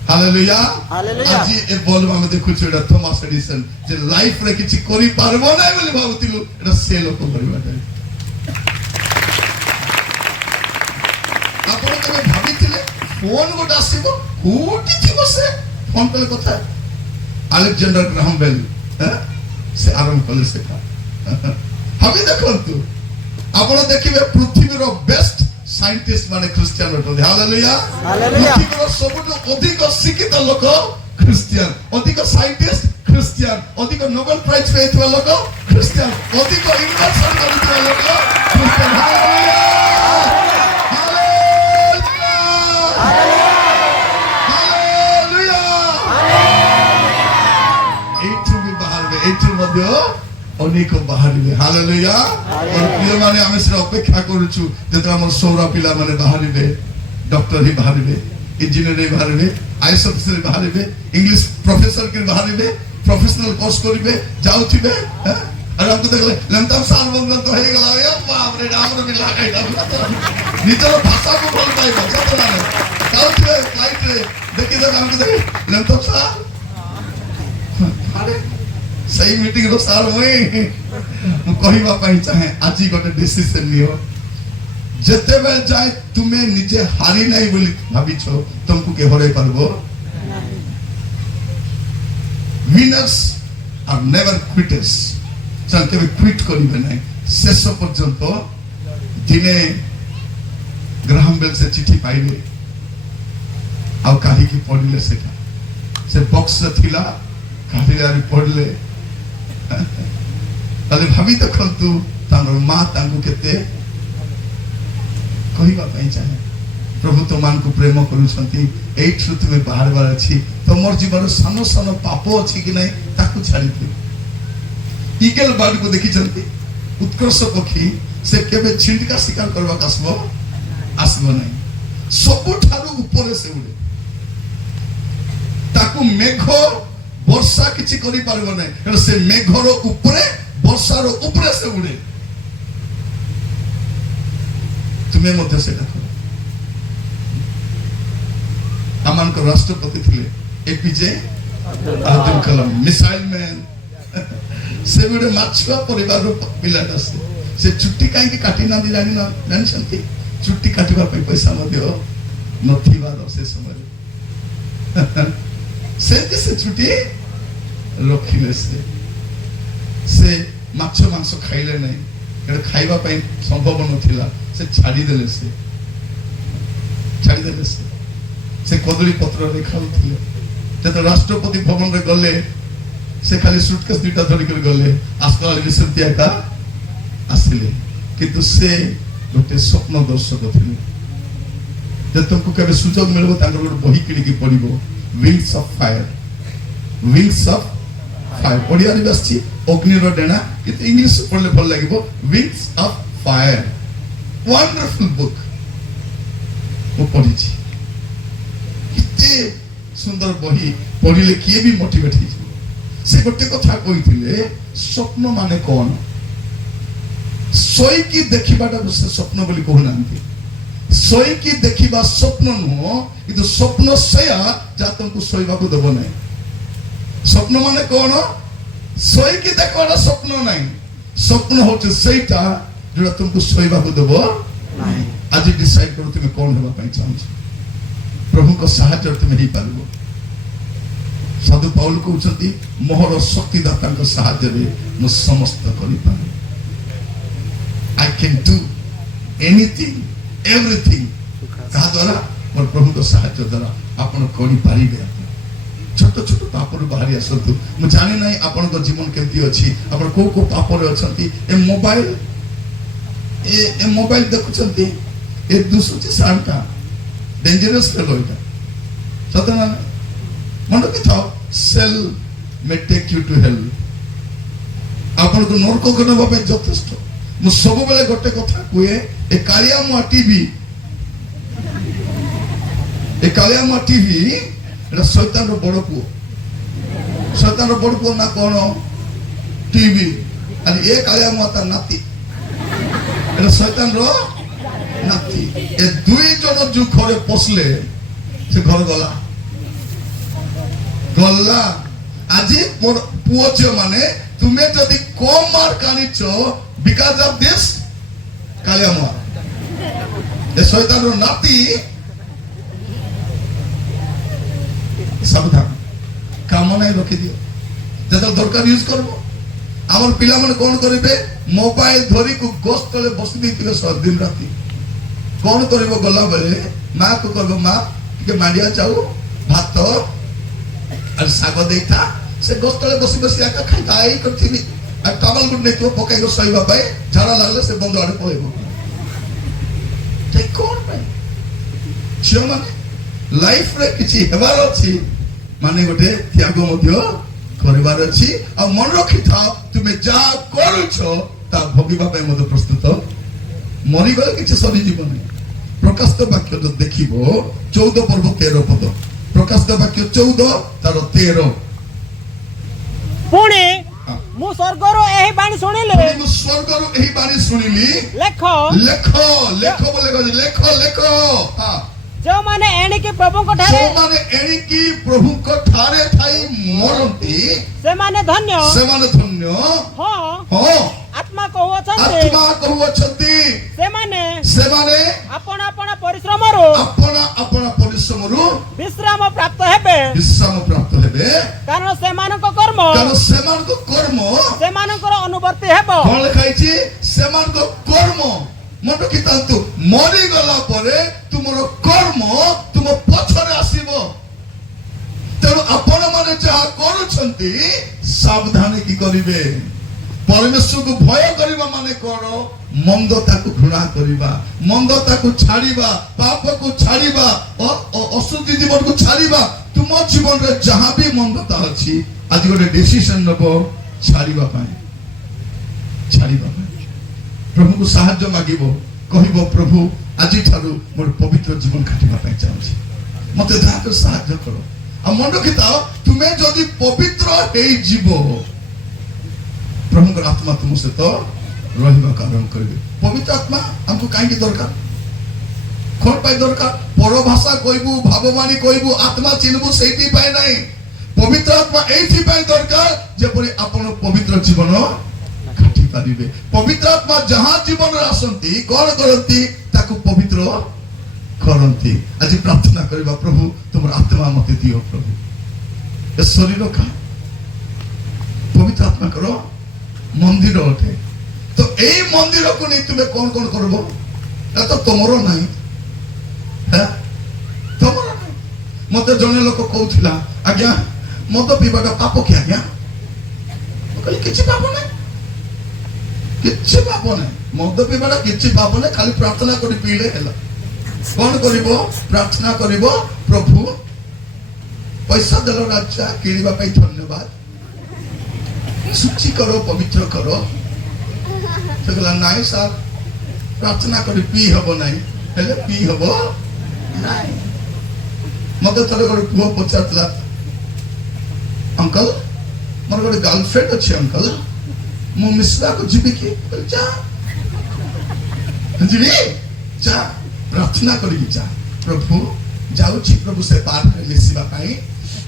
Hallelujah hallelujah. ଆଜି ଏ ବଲ୍ବ ଆମେ ଦେଖୁଛୁ ଏଟା ଥମାସ ଏଡିସନ୍ ଯେ ଲାଇଫରେ କିଛି କରିପାରିବ ନାହିଁ ବୋଲି ଭାବୁଥିଲୁ ଏଟା ସେ ଲୋକ କରିବାଟା। ଆପଣ କେବେ ଭାବିଥିଲେ ଫୋନ ଗୋଟେ ଆସିବ କୋଉଠି ଥିବ ସେ ଫୋନ କଲେ କଥା ଆଲେକ୍ସାଣ୍ଡର ଗ୍ରାହାମ ବେଲ୍ ସେ ଆରମ୍ଭ କଲେ ସେଟା ଭାବି ଦେଖନ୍ତୁ ଆପଣ ଦେଖିବେ ପୃଥିବୀର ବେଷ୍ଟ ସାଇଣ୍ଟିଷ୍ଟ ମାନେ ଖ୍ରୀଷ୍ଟିଆନ ଅଟନ୍ତି ହାଲେଲୁୟା ହାଲେଲୁୟା। ପୃଥିବୀର ସବୁଠୁ ଅଧିକ ଶିକ୍ଷିତ ଲୋକ ଖ୍ରୀଷ୍ଟିଆନ ଅଧିକ ସାଇଣ୍ଟିଷ୍ଟ ଖ୍ରୀଷ୍ଟିଆନ ଅଧିକ ନୋବେଲ ପ୍ରାଇଜ ପାଇଥିବା ଲୋକ ଖ୍ରୀଷ୍ଟିଆନ ଅଧିକ ଇନୋଭେସନ କରିଥିବା ଲୋକ ଖ୍ରୀଷ୍ଟିଆନ ହାଲେଲୁୟା ମଧ୍ୟ ଅନେକ ବାହାରିବେ ହାଲେଲୁୟା ପ୍ରିୟମାନେ ଆମେ ସେଟା ଅପେକ୍ଷା କରୁଛୁ ଯେତେବେଳେ ଆମର ସୌର ପିଲାମାନେ ବାହାରିବେ ଡକ୍ଟର ହିଁ ବାହାରିବେ ଇଞ୍ଜିନିୟର ହିଁ ବାହାରିବେ ଆଇଏଏସ୍ ଅଫିସର ବାହାରିବେ ଇଂଲିଶ ପ୍ରଫେସର କି ବାହାରିବେ ପ୍ରଫେସନାଲ କୋର୍ସ କରିବେ ଯାଉଥିବେ ଆରେ ଆମକୁ ଦେଖିଲେ ଲେମ୍ତାମ ସାର୍ ବନ୍ଧନ ତ ହେଇଗଲା ଏ ବାପରେ ଆମର ବି ଲାଗାଇଲା ନିଜର ଭାଷାକୁ ଭଲ ପାଇବ ସତ ନା ଯାଉଥିବେ ଫ୍ଲାଇଟରେ ଦେଖିଦେବେ ଆମକୁ ଦେଖି ଲେମ୍ତାମ ସାର୍ ସେଇ ମିଟିଂର ସାର୍ ମୁଁ କହିବା ପାଇଁ ଚାହେଁ ଆଜି ଗୋଟେ ଡିସିସନ ନିଅ ଯେତେବେଳେ ଯାଏ ତୁମେ ନିଜେ ହାରି ନାହିଁ ବୋଲି ଭାବିଛ ତୁମକୁ କିଏ ହରାଇ ପାରିବ ୱିନର୍ସ ଆର୍ ନେଭର କ୍ୱିଟର୍ସ ସେମାନେ କେବେ କ୍ୱିଟ୍ କରିବେ ନାହିଁ ଶେଷ ପର୍ଯ୍ୟନ୍ତ ଦିନେ ଗ୍ରାହାମ ବେଲ୍ ସେ ଚିଠି ପାଇଲେ ଆଉ କାହିଁକି ପଢିଲେ ସେଟା ସେ ବକ୍ସରେ ଥିଲା କାହିଁକି ପଢିଲେ ତାହେଲେ ଭାବି ଦେଖନ୍ତୁ ତାଙ୍କର ମା ତାଙ୍କୁ କେତେ କହିବା ପାଇଁ ଚାହେଁ ପ୍ରଭୁ ତମମାନଙ୍କୁ ପ୍ରେମ କରୁଛନ୍ତି ଏଇଠୁ ତୁମେ ବାହାରିବାର ଅଛି ତମର ଜୀବନ ସାନ ସାନ ପାପ ଅଛି କି ନାହିଁ ତାକୁ ଛାଡ଼ିଦିଅ ଇଗଲ ବାର୍ଡକୁ ଦେଖିଛନ୍ତି ଉତ୍କର୍ଷ ପକ୍ଷୀ ସେ କେବେ ଛିଣ୍ଟିକା ଶିକାର କରିବାକୁ ଆସିବ ନାହିଁ ସବୁଠାରୁ ଉପରେ ସେ ଉଡେ ତାକୁ ମେଘ ବର୍ଷା କିଛି କରିପାରିବ ନାହିଁ କାରଣ ସେ ମେଘର ଉପରେ ବର୍ଷାର ଉପରେ ସେ ଉଡେ ତୁମେ ମଧ୍ୟ ସେଟା କର ଆମମାନଙ୍କ ରାଷ୍ଟ୍ରପତି ଥିଲେ APJ Abdul Kalam missile man ସେ ଗୋଟେ ମାଛୁଆ ପରିବାରର ପିଲାଟା ସେ ଚୁଟି କାହିଁକି କାଟି ନାହାନ୍ତି ଜାଣିଛନ୍ତି ଚୁଟି କାଟିବା ପାଇଁ ପଇସା ମଧ୍ୟ ନଥିବାର ସେ ସମୟରେ ସେମିତି ସେ ଚୁଟି ରଖିଲେ ସେ ମାଛ ମାଂସ ଖାଇଲେ ନାହିଁ କାରଣ ଖାଇବା ପାଇଁ ସମ୍ଭବ ନଥିଲା ସେ ଛାଡ଼ିଦେଲେ ସେ କଦଳୀ ପତ୍ରରେ ଖାଉଥିଲେ ଯେତେବେଳେ ରାଷ୍ଟ୍ରପତି ଭବନରେ ଗଲେ ସେ ଖାଲି ସୁଟକେସ୍ ଦୁଇଟା ଧରିକରି ଗଲେ ଆସିଲା ବେଳେ ସେମିତି ଏକା ଆସିଲେ କିନ୍ତୁ ସେ ଗୋଟେ ସ୍ୱପ୍ନ ଦର୍ଶକ ଥିଲେ ଯେ ତୁମକୁ କେବେ ସୁଯୋଗ ମିଳିବ ତାଙ୍କର ଗୋଟେ ବହି କିଣିକି ପଢିବ ୱିଙ୍ଗସ୍ ଅଫ୍ ଫାୟାର ଓଡ଼ିଆରେ ବି ଆସିଛି ଅଗ୍ନିର ଡେଣା କିନ୍ତୁ ଇଂଲିଶ ପଢିଲେ ଭଲ ଲାଗିବ ୱିଙ୍ଗସ୍ ଅଫ୍ ଫାୟାର ୱଣ୍ଡରଫୁଲ ବୁକ୍ ମୁଁ ପଢିଛି ଏତେ ସୁନ୍ଦର ବହି ପଢିଲେ କିଏ ବି ମୋଟିଭେଟ ହେଇଯିବ ସେ ଗୋଟେ କଥା କହିଥିଲେ ସ୍ୱପ୍ନ ମାନେ କଣ ଶୋଇକି ଦେଖିବାଟାକୁ ସେ ସ୍ୱପ୍ନ ବୋଲି କହୁନାହାନ୍ତି ଶୋଇକି ଦେଖିବା ସ୍ୱପ୍ନ ନୁହଁ କିନ୍ତୁ ସ୍ୱପ୍ନ ସେୟା ଯାହା ତମକୁ ଶୋଇବାକୁ ଦେବ ନାହିଁ ସ୍ୱପ୍ନ ମାନେ କଣ ଶୋଇକି ଦେଖବାଟା ସ୍ୱପ୍ନ ନାହିଁ ସ୍ୱପ୍ନ ହଉଛି ସେଇଟା ଯୋଉଟା ତୁମକୁ ଶୋଇବାକୁ ଦେବ ନାହିଁ ଆଜି ଡିସାଇଡ୍ କର ତୁମେ କଣ ହେବା ପାଇଁ ଚାହୁଁଛ ପ୍ରଭୁଙ୍କ ସାହାଯ୍ୟରେ ତୁମେ ହେଇପାରିବ ସାଧୁ ପାଉଲ କହୁଛନ୍ତି ମୋହର ଶକ୍ତିଦାତାଙ୍କ ସାହାଯ୍ୟରେ ମୁଁ ସମସ୍ତ କରିପାରେ I can do anything everything କାହା ଦ୍ୱାରା ମୋର ପ୍ରଭୁଙ୍କ ସାହାଯ୍ୟ ଦ୍ୱାରା ଆପଣ କରିପାରିବେ ଛୋଟ ଛୋଟ ପାପରୁ ବାହାରି ଆସନ୍ତୁ ମୁଁ ଜାଣି ନାହିଁ ଆପଣଙ୍କ ଜୀବନ କେମିତି ଅଛି ଆପଣ କୋଉ କୋଉ ପାପରେ ଅଛନ୍ତି ଏ ମୋବାଇଲ ଦେଖୁଛନ୍ତି ଏ ଦୁସୁଛି ସାରଟା ଡେଞ୍ଜରସ୍ ଫେଲୋ ଏଇଟା ସତ ନା ମନେ ରଖିଥାଅ sale may take you to hell ଆପଣଙ୍କୁ ନରକକୁ ନେବା ପାଇଁ ଯଥେଷ୍ଟ ମୁଁ ସବୁବେଳେ ଗୋଟେ କଥା କୁହେ ଏ କାଳିଆମୁଆ ଟିଭି এটা শয়তানর বড় পুଅ না কোন টিভি আর এ কালিয়ামুয়া তার নাতি এটা শয়তানর নাতি এ দুই জন যে ঘরে পশলে সে ঘর গলা গল্লা আজি মোর পুଅ ଝିଅ ମାନେ ତୁମେ ଯଦି କମ ମାର୍କ ଆଣିଛ ବିକଜ ଅଫ ଦିସ୍ କାଳିଆ ମାଆ ଏ ଶୈତାନର ନାତି ସାବଧାନ କାମ ନାହିଁ ରଖିଦିଅ ଯେତେବେଳେ ଦରକାର ୟୁଜ କରିବ ଆମର ପିଲାମାନେ କଣ କରିବେ ମୋବାଇଲ ଧରିକୁ ଗଛ ତଳେ ବସି ଦେଇଥିବେ ଦିନ ରାତି କଣ କରିବ ଗଲା ବେଳେ ମା କୁ କହିବ ମା ଟିକେ ମାଣ୍ଡିଆ ଚାଉ ଭାତ আর ଶାଗ ଦେଇଥା ସେ ଗଛ ତଳେ ବସି ବସି ଏକା ଖାଇଥା ଏଇ କରିଥିବି ଆଉ ଟାବଲ ଗୁଡ ନେଇଥିବ ପକେଇବ ଶୋଇବା ପାଇଁ ଝାଡା ଲାଗିଲେ ସେ ବନ୍ଧ ଆଡେ ପଳେଇବ କଣ ପାଇଁ ଝିଅ ମାନେ ଲାଇଫରେ କିଛି ହେବାର ଅଛି ମାନେ ଗୋଟେ ତ୍ୟାଗ ମଧ୍ୟ କରିବାର ଅଛି ଆଉ ମନେ ରଖିଥାଅ ତୁମେ ଯାହା କରୁଛ ତା ଭୋଗିବା ପାଇଁ ମଧ୍ୟ ପ୍ରସ୍ତୁତ ମରିଗଲେ କିଛି ସରିଯିବ ନାହିଁ ପ୍ରକାଶିତ ବାକ୍ୟ ଯଦି ଦେଖିବ 14 ପର୍ବ 13 ପଦ ପ୍ରକାଶିତ ବାକ୍ୟ 14 ତାର 13 ପୁଣି ମୁଁ ସ୍ୱର୍ଗରୁ ଏହି ବାଣୀ ଶୁଣିଲି ମୁଁ ସ୍ୱର୍ଗରୁ ଏହି ବାଣୀ ଶୁଣିଲି ଲେଖ ଲେଖ ଲେଖ ବୋଲି କହିଛି ଲେଖ ଲେଖ ଯେଉଁମାନେ ଏଣିକି ପ୍ରଭୁଙ୍କ ଠାରେ ଯେଉଁମାନେ ଏଣିକି ପ୍ରଭୁଙ୍କ ଠାରେ ଥାଇ ମରନ୍ତି ସେମାନେ ଧନ୍ୟ ହଁ ଆତ୍ମା କହୁଅଛନ୍ତି ଆତ୍ମା କହୁଅଛନ୍ତି ସେମାନେ ଆପଣ ପରିଶ୍ରମରୁ ବିଶ୍ରାମ ପ୍ରାପ୍ତ ହେବେ କାରଣ ସେମାନଙ୍କ କର୍ମ ସେମାନଙ୍କର ଅନୁବର୍ତ୍ତୀ ହେବ କଣ ଲେଖା ହେଇଛି ସେମାନଙ୍କ କର୍ମ ମନେ ରଖିଥାନ୍ତୁ ମରିଗଲା ପରେ ତୁମର କର୍ମ ତୁମ ପଛରେ ଆସିବ ତେଣୁ ଆପଣ ମାନେ ଯାହା କରୁଛନ୍ତି ସାବଧାନ କି କରିବେ ପରମେଶ୍ୱରକୁ ଭୟ କରିବା ମାନେ କଣ ମନ୍ଦ ତାକୁ ଘୃଣା କରିବା ମନ୍ଦ ତାକୁ ଛାଡ଼ିବା ପାପକୁ ଛାଡ଼ିବା ଅଶୁଦ୍ଧି ଜୀବନକୁ ଛାଡ଼ିବା ତୁମ ଜୀବନରେ ଯାହା ବି ମନ୍ଦତା ଅଛି ଆଜି ଗୋଟେ ଡିସିସନ ନେବ ଛାଡ଼ିବା ପାଇଁ ପ୍ରଭୁଙ୍କୁ ସାହାଯ୍ୟ ମାଗିବ କହିବ ପ୍ରଭୁ ଆଜିଠାରୁ ମୋର ପବିତ୍ର ଜୀବନ କାଟିବା ପାଇଁ ଚାହୁଁଛି ମତେ ଦୟାକରି ସାହାଯ୍ୟ କର ଆଉ ମନେ ରଖିଥାଅ ତୁମେ ଯଦି ପବିତ୍ର ହେଇଯିବ ପ୍ରଭୁଙ୍କର ଆତ୍ମା ତୁମ ସହିତ ରହିବାକୁ ଆରମ୍ଭ କରିବେ ପବିତ୍ର ଆତ୍ମା ଆମକୁ କାହିଁକି ଦରକାର କଣ ପାଇଁ ଦରକାର ପରଭାଷା କହିବୁ ଭାବବାଣୀ କହିବୁ ଆତ୍ମା ଚିହ୍ନବୁ ସେଇଥିପାଇଁ ନାହିଁ ପବିତ୍ର ଆତ୍ମା ଏଇଥିପାଇଁ ଦରକାର ଯେପରି ଆପଣ ପବିତ୍ର ଜୀବନ କାଟି ପାରିବେ ପବିତ୍ର ଆତ୍ମା ଯାହା ଜୀବନରେ ଆସନ୍ତି କଣ କରନ୍ତି ତାକୁ ପବିତ୍ର କରନ୍ତି ଆଜି ପ୍ରାର୍ଥନା କରିବା ପ୍ରଭୁ ତୁମର ଆତ୍ମା ମତେ ଦିଅ ପ୍ରଭୁ ଏ ଶରୀର କା ପବିତ୍ର ଆତ୍ମାଙ୍କର ମନ୍ଦିର ଅଟେ ତ ଏଇ ମନ୍ଦିରକୁ ନେଇ ତୁମେ କଣ କରିବ এটা ତ ତମର ନାହିଁ ତମର ନାହିଁ ମତେ ଜଣେ ଲୋକ କହୁଥିଲା ଆଜ୍ଞା ମଦ ପିଇବାଟା ପାପ କି ଆଜ୍ଞା ମୁଁ କହିଲି କିଛି ପାପ ନାହିଁ ମଦ ପିଇବାଟା କିଛି ପାପ ନାହିଁ ଖାଲି ପ୍ରାର୍ଥନା କରି ପିଇଲେ ହେଲା କଣ କରିବ ପ୍ରାର୍ଥନା କରିବ ପ୍ରଭୁ ପଇସା ଦେଲ ରାଜା କିଣିବା ପାଇଁ ଧନ୍ୟବାଦ ଶୁଚି କର ପବିତ୍ର କର ସେ କହିଲା ନାଇଁ ସାର୍ ପ୍ରାର୍ଥନା କରି ପିଇ ହବ ନାହିଁ ହେଲେ ପିଇ ହବ ନାହିଁ ମତେ ଥରେ ଗୋଟେ ପୁଅ ପଚାରୁଥିଲା ଅଙ୍କଲ ମୋର ଗୋଟେ ଗାର୍ଲଫ୍ରେଣ୍ଡ ଅଛି ଅଙ୍କଲ ମୁଁ ମିଶିବାକୁ ଯିବି କି ଯିବି ଯା ପ୍ରାର୍ଥନା କରିକି ଯା ପ୍ରଭୁ ଯାଉଛି ପ୍ରଭୁ ସେ ପାର୍କରେ ମିଶିବା ପାଇଁ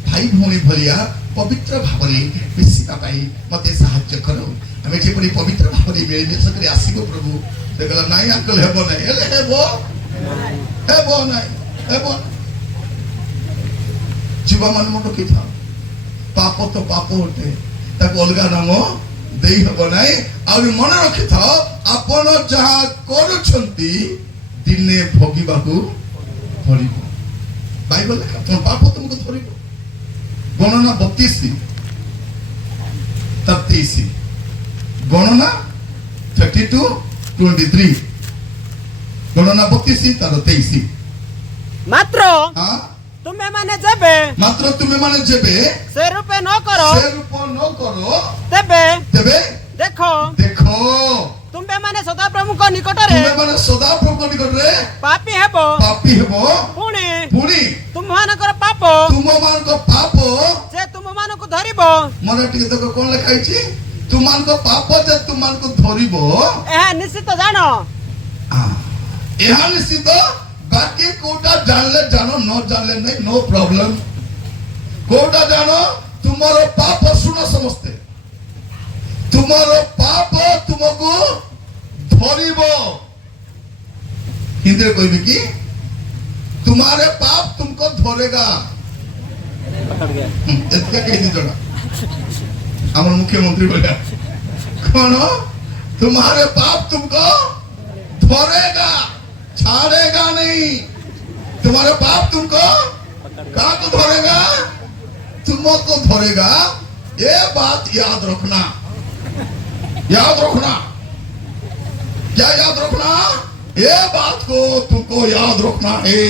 ଭାଇ ଭଉଣୀ ଭଳିଆ ପବିତ୍ର ଭାବରେ ମିଶିବା ପାଇଁ ମତେ ସାହାଯ୍ୟ କର ଆମେ ଯେପରି ପବିତ୍ର ଭାବରେ ମିଳିମିଶ କରି ଆସିବ ପ୍ରଭୁ ସେ କହିଲା ନାଇଁ ଅଙ୍କଲ ହେବ ନାହିଁ ହେଲେ ହେବ ନାହିଁ ଯିବା ମାନେ ମନ ରଖିଥାଅ ପାପ ତ ପାପ ଅଟେ ତାକୁ ଅଲଗା ନାମ ଦେଇ ହବ ନାହିଁ ଆହୁରି ମନେ ରଖିଥାଅ ଆପଣ ଯାହା କରୁଛନ୍ତି ଦିନେ ଭୋଗିବାକୁ ପଡିବ ବାଇବଲ ଲେଖା ତମ ପାପ ତୁମକୁ ଧରିବ ଗଣନା 32 ତାର 23 ଗଣନା 32:23 ଗଣନା 32 ତାର 23 ମାତ୍ର ତୁମେ ମାନେ ଯେବେ ସେ ରୂପ ନ କର ତେବେ ଦେଖ ତୁମେ ମାନେ ସଦାପ୍ରଭୁଙ୍କ ନିକଟରେ ପାପୀ ହେବ ପୁଣି ତୁମମାନଙ୍କର ପାପ ଯେ ତୁମମାନଙ୍କୁ ଧରିବ ମନେ ଟିକେ ଦେଖ କଣ ଲେଖା ହେଇଛି ତୁମମାନଙ୍କ ପାପ ଯେ ତୁମମାନଙ୍କୁ ଧରିବ ଏହା ନିଶ୍ଚିତ ଜାଣ ଏହା ନିଶ୍ଚିତ ବାକି କୋଉଟା ଜାଣିଲେ ଜାଣ ନ ଜାଣିଲେ ନାହିଁ ନୋ ପ୍ରବ୍ଲେମ कोटा जानो तुम्हारो पाप सुनो समझते तुम्हारो पाप तुमको धरिबो हिंदी में कोई भी की तुम्हारे पाप तुमको धरेगा इतना कह दी जोड़ा हमारे मुख्यमंत्री बोला कौन तुम्हारे पाप तुमको धरेगा छाड़ेगा नहीं तुम्हारे पाप तुमको कहाँ को धरेगा तुमको धरेगा ये बात याद रखना क्या याद रखना ये बात को तुमको याद रखना है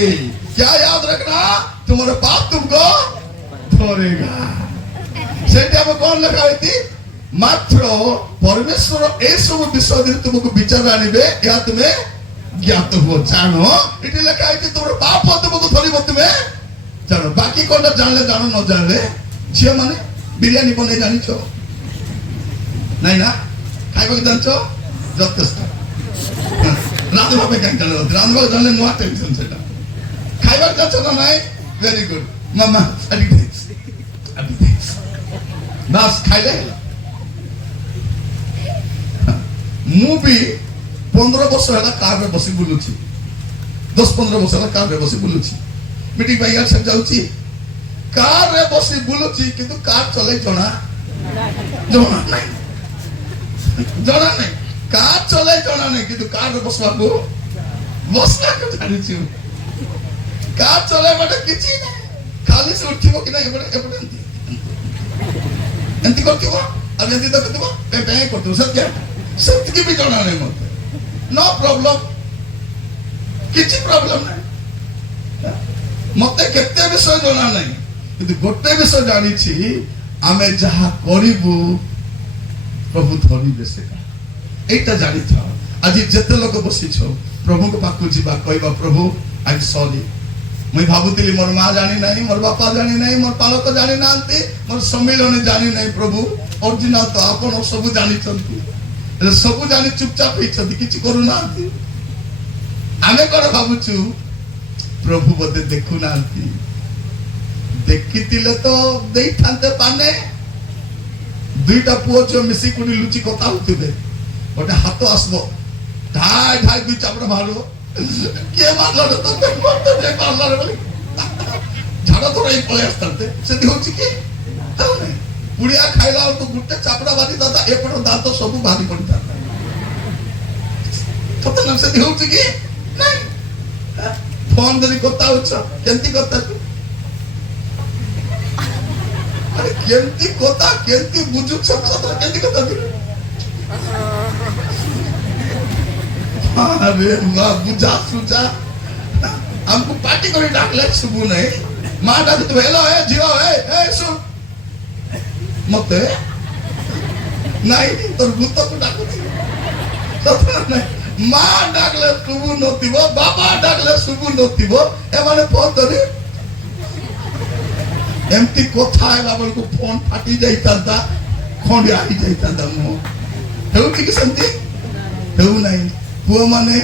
क्या याद रखना तुम्हारे पाप तुमको धरेगा सेटा में कौन लिखा है मात्र परमेश्वर ए सब विषय तुमको विचार आनिबे या तुम्हें ज्ञात हो जानो इटी लिखा है तुम्हारे पाप तुमको धरिबो तुम्हें जानो बाकी कोन जानले जानो न जानले झियो माने बिरयानी बने जानिछो নাই না খাইবা কি জানছো যথেষ্ট রাঁধবা কেন জানো রাঁধবা জানলে নো টেনশন সেটা খাইবার জানছো না নাই ভেরি গুড মামা আদি বাস খাইলে ମୁଁ ବି 15 ବର୍ଷ ହେଲା କାରରେ ବସି ବୁଲୁଛି 10-15 ବର୍ଷ ହେଲା କାରରେ ବସି ବୁଲୁଛି ମିଟିଂ ପାଇଁ ଇଆଡେ ସେଠି ଯାଉଛି କାରରେ ବସି ବୁଲୁଛି କିନ୍ତୁ କାର ଚଲେଇ ଜଣା ନାହିଁ କାର ଚଲେଇ ଜଣା ନାହିଁ କିନ୍ତୁ କାରରେ ବସିବାକୁ ଜାଣିଛୁ କାର ଚଲେଇବାଟା କିଛି ନାହିଁ ଖାଲି ସେ ଉଠିବ କି ନାହିଁ ଏପଟେ ଏମିତି କରିଥିବ ଆଉ ଏମିତି ଦେଖୁଥିବ କରୁଥିବ ସତ୍ୟ ସେତିକି ବି ଜଣା ନାହିଁ ମତେ नो प्रॉब्लम किछि प्रॉब्लम नहीं मते केते विषय जଣା नहीं किंतु गोटे विषय जानी छी आमे जहा करिबु प्रभु धरिबे सेटा एटा जानि था आज जेते लोक बसी छो प्रभु को पाकु जीवा कहबा प्रभु आई एम सॉरी मैं भाबुतिली मोर मां जानी नहीं मोर बापा जानी नहीं मोर पालक जानी नांती मोर सम्मिलन जानी नहीं प्रभु ओरिजिनल तो आपन सब जानी चंती सबू जानी चुपचाप किसी करूना आम कौन भावुचु प्रभु बोधे देखुना देखी तो दे पाने दुईटा पुओ जो मिसी कुड़ी लुचि कथा होते गोटे हाथ आसब ढाई ढाई दुई चापड़ मारो किए मारला झाड़ थोड़ा पलि आसता से कि पुड़िया खाइला तो गुटे चापड़ा बारी दादा एपट दांत सब बाहरी पड़ी था कत न से होउची कि नहीं फोन धरी कथा होछ केंती कथा अरे केंती बुझु सब सत्र केंती कथा अरे वाह बुझा सुझा हमको पार्टी करी डाकले सुबह नहीं मां डाक तो हेलो है जियो है सुन मते नहीं तोर भूत को डाकुची सतना नहीं मां डाकले सुबु नथिबो बाबा डाकले सुबु नथिबो ए माने फोन धरी एमती कोथा आइला बल को फोन फाटी जाइतांता खंडी आई जाइतांता मो हेउची कि संती हेउ नहीं पुओ माने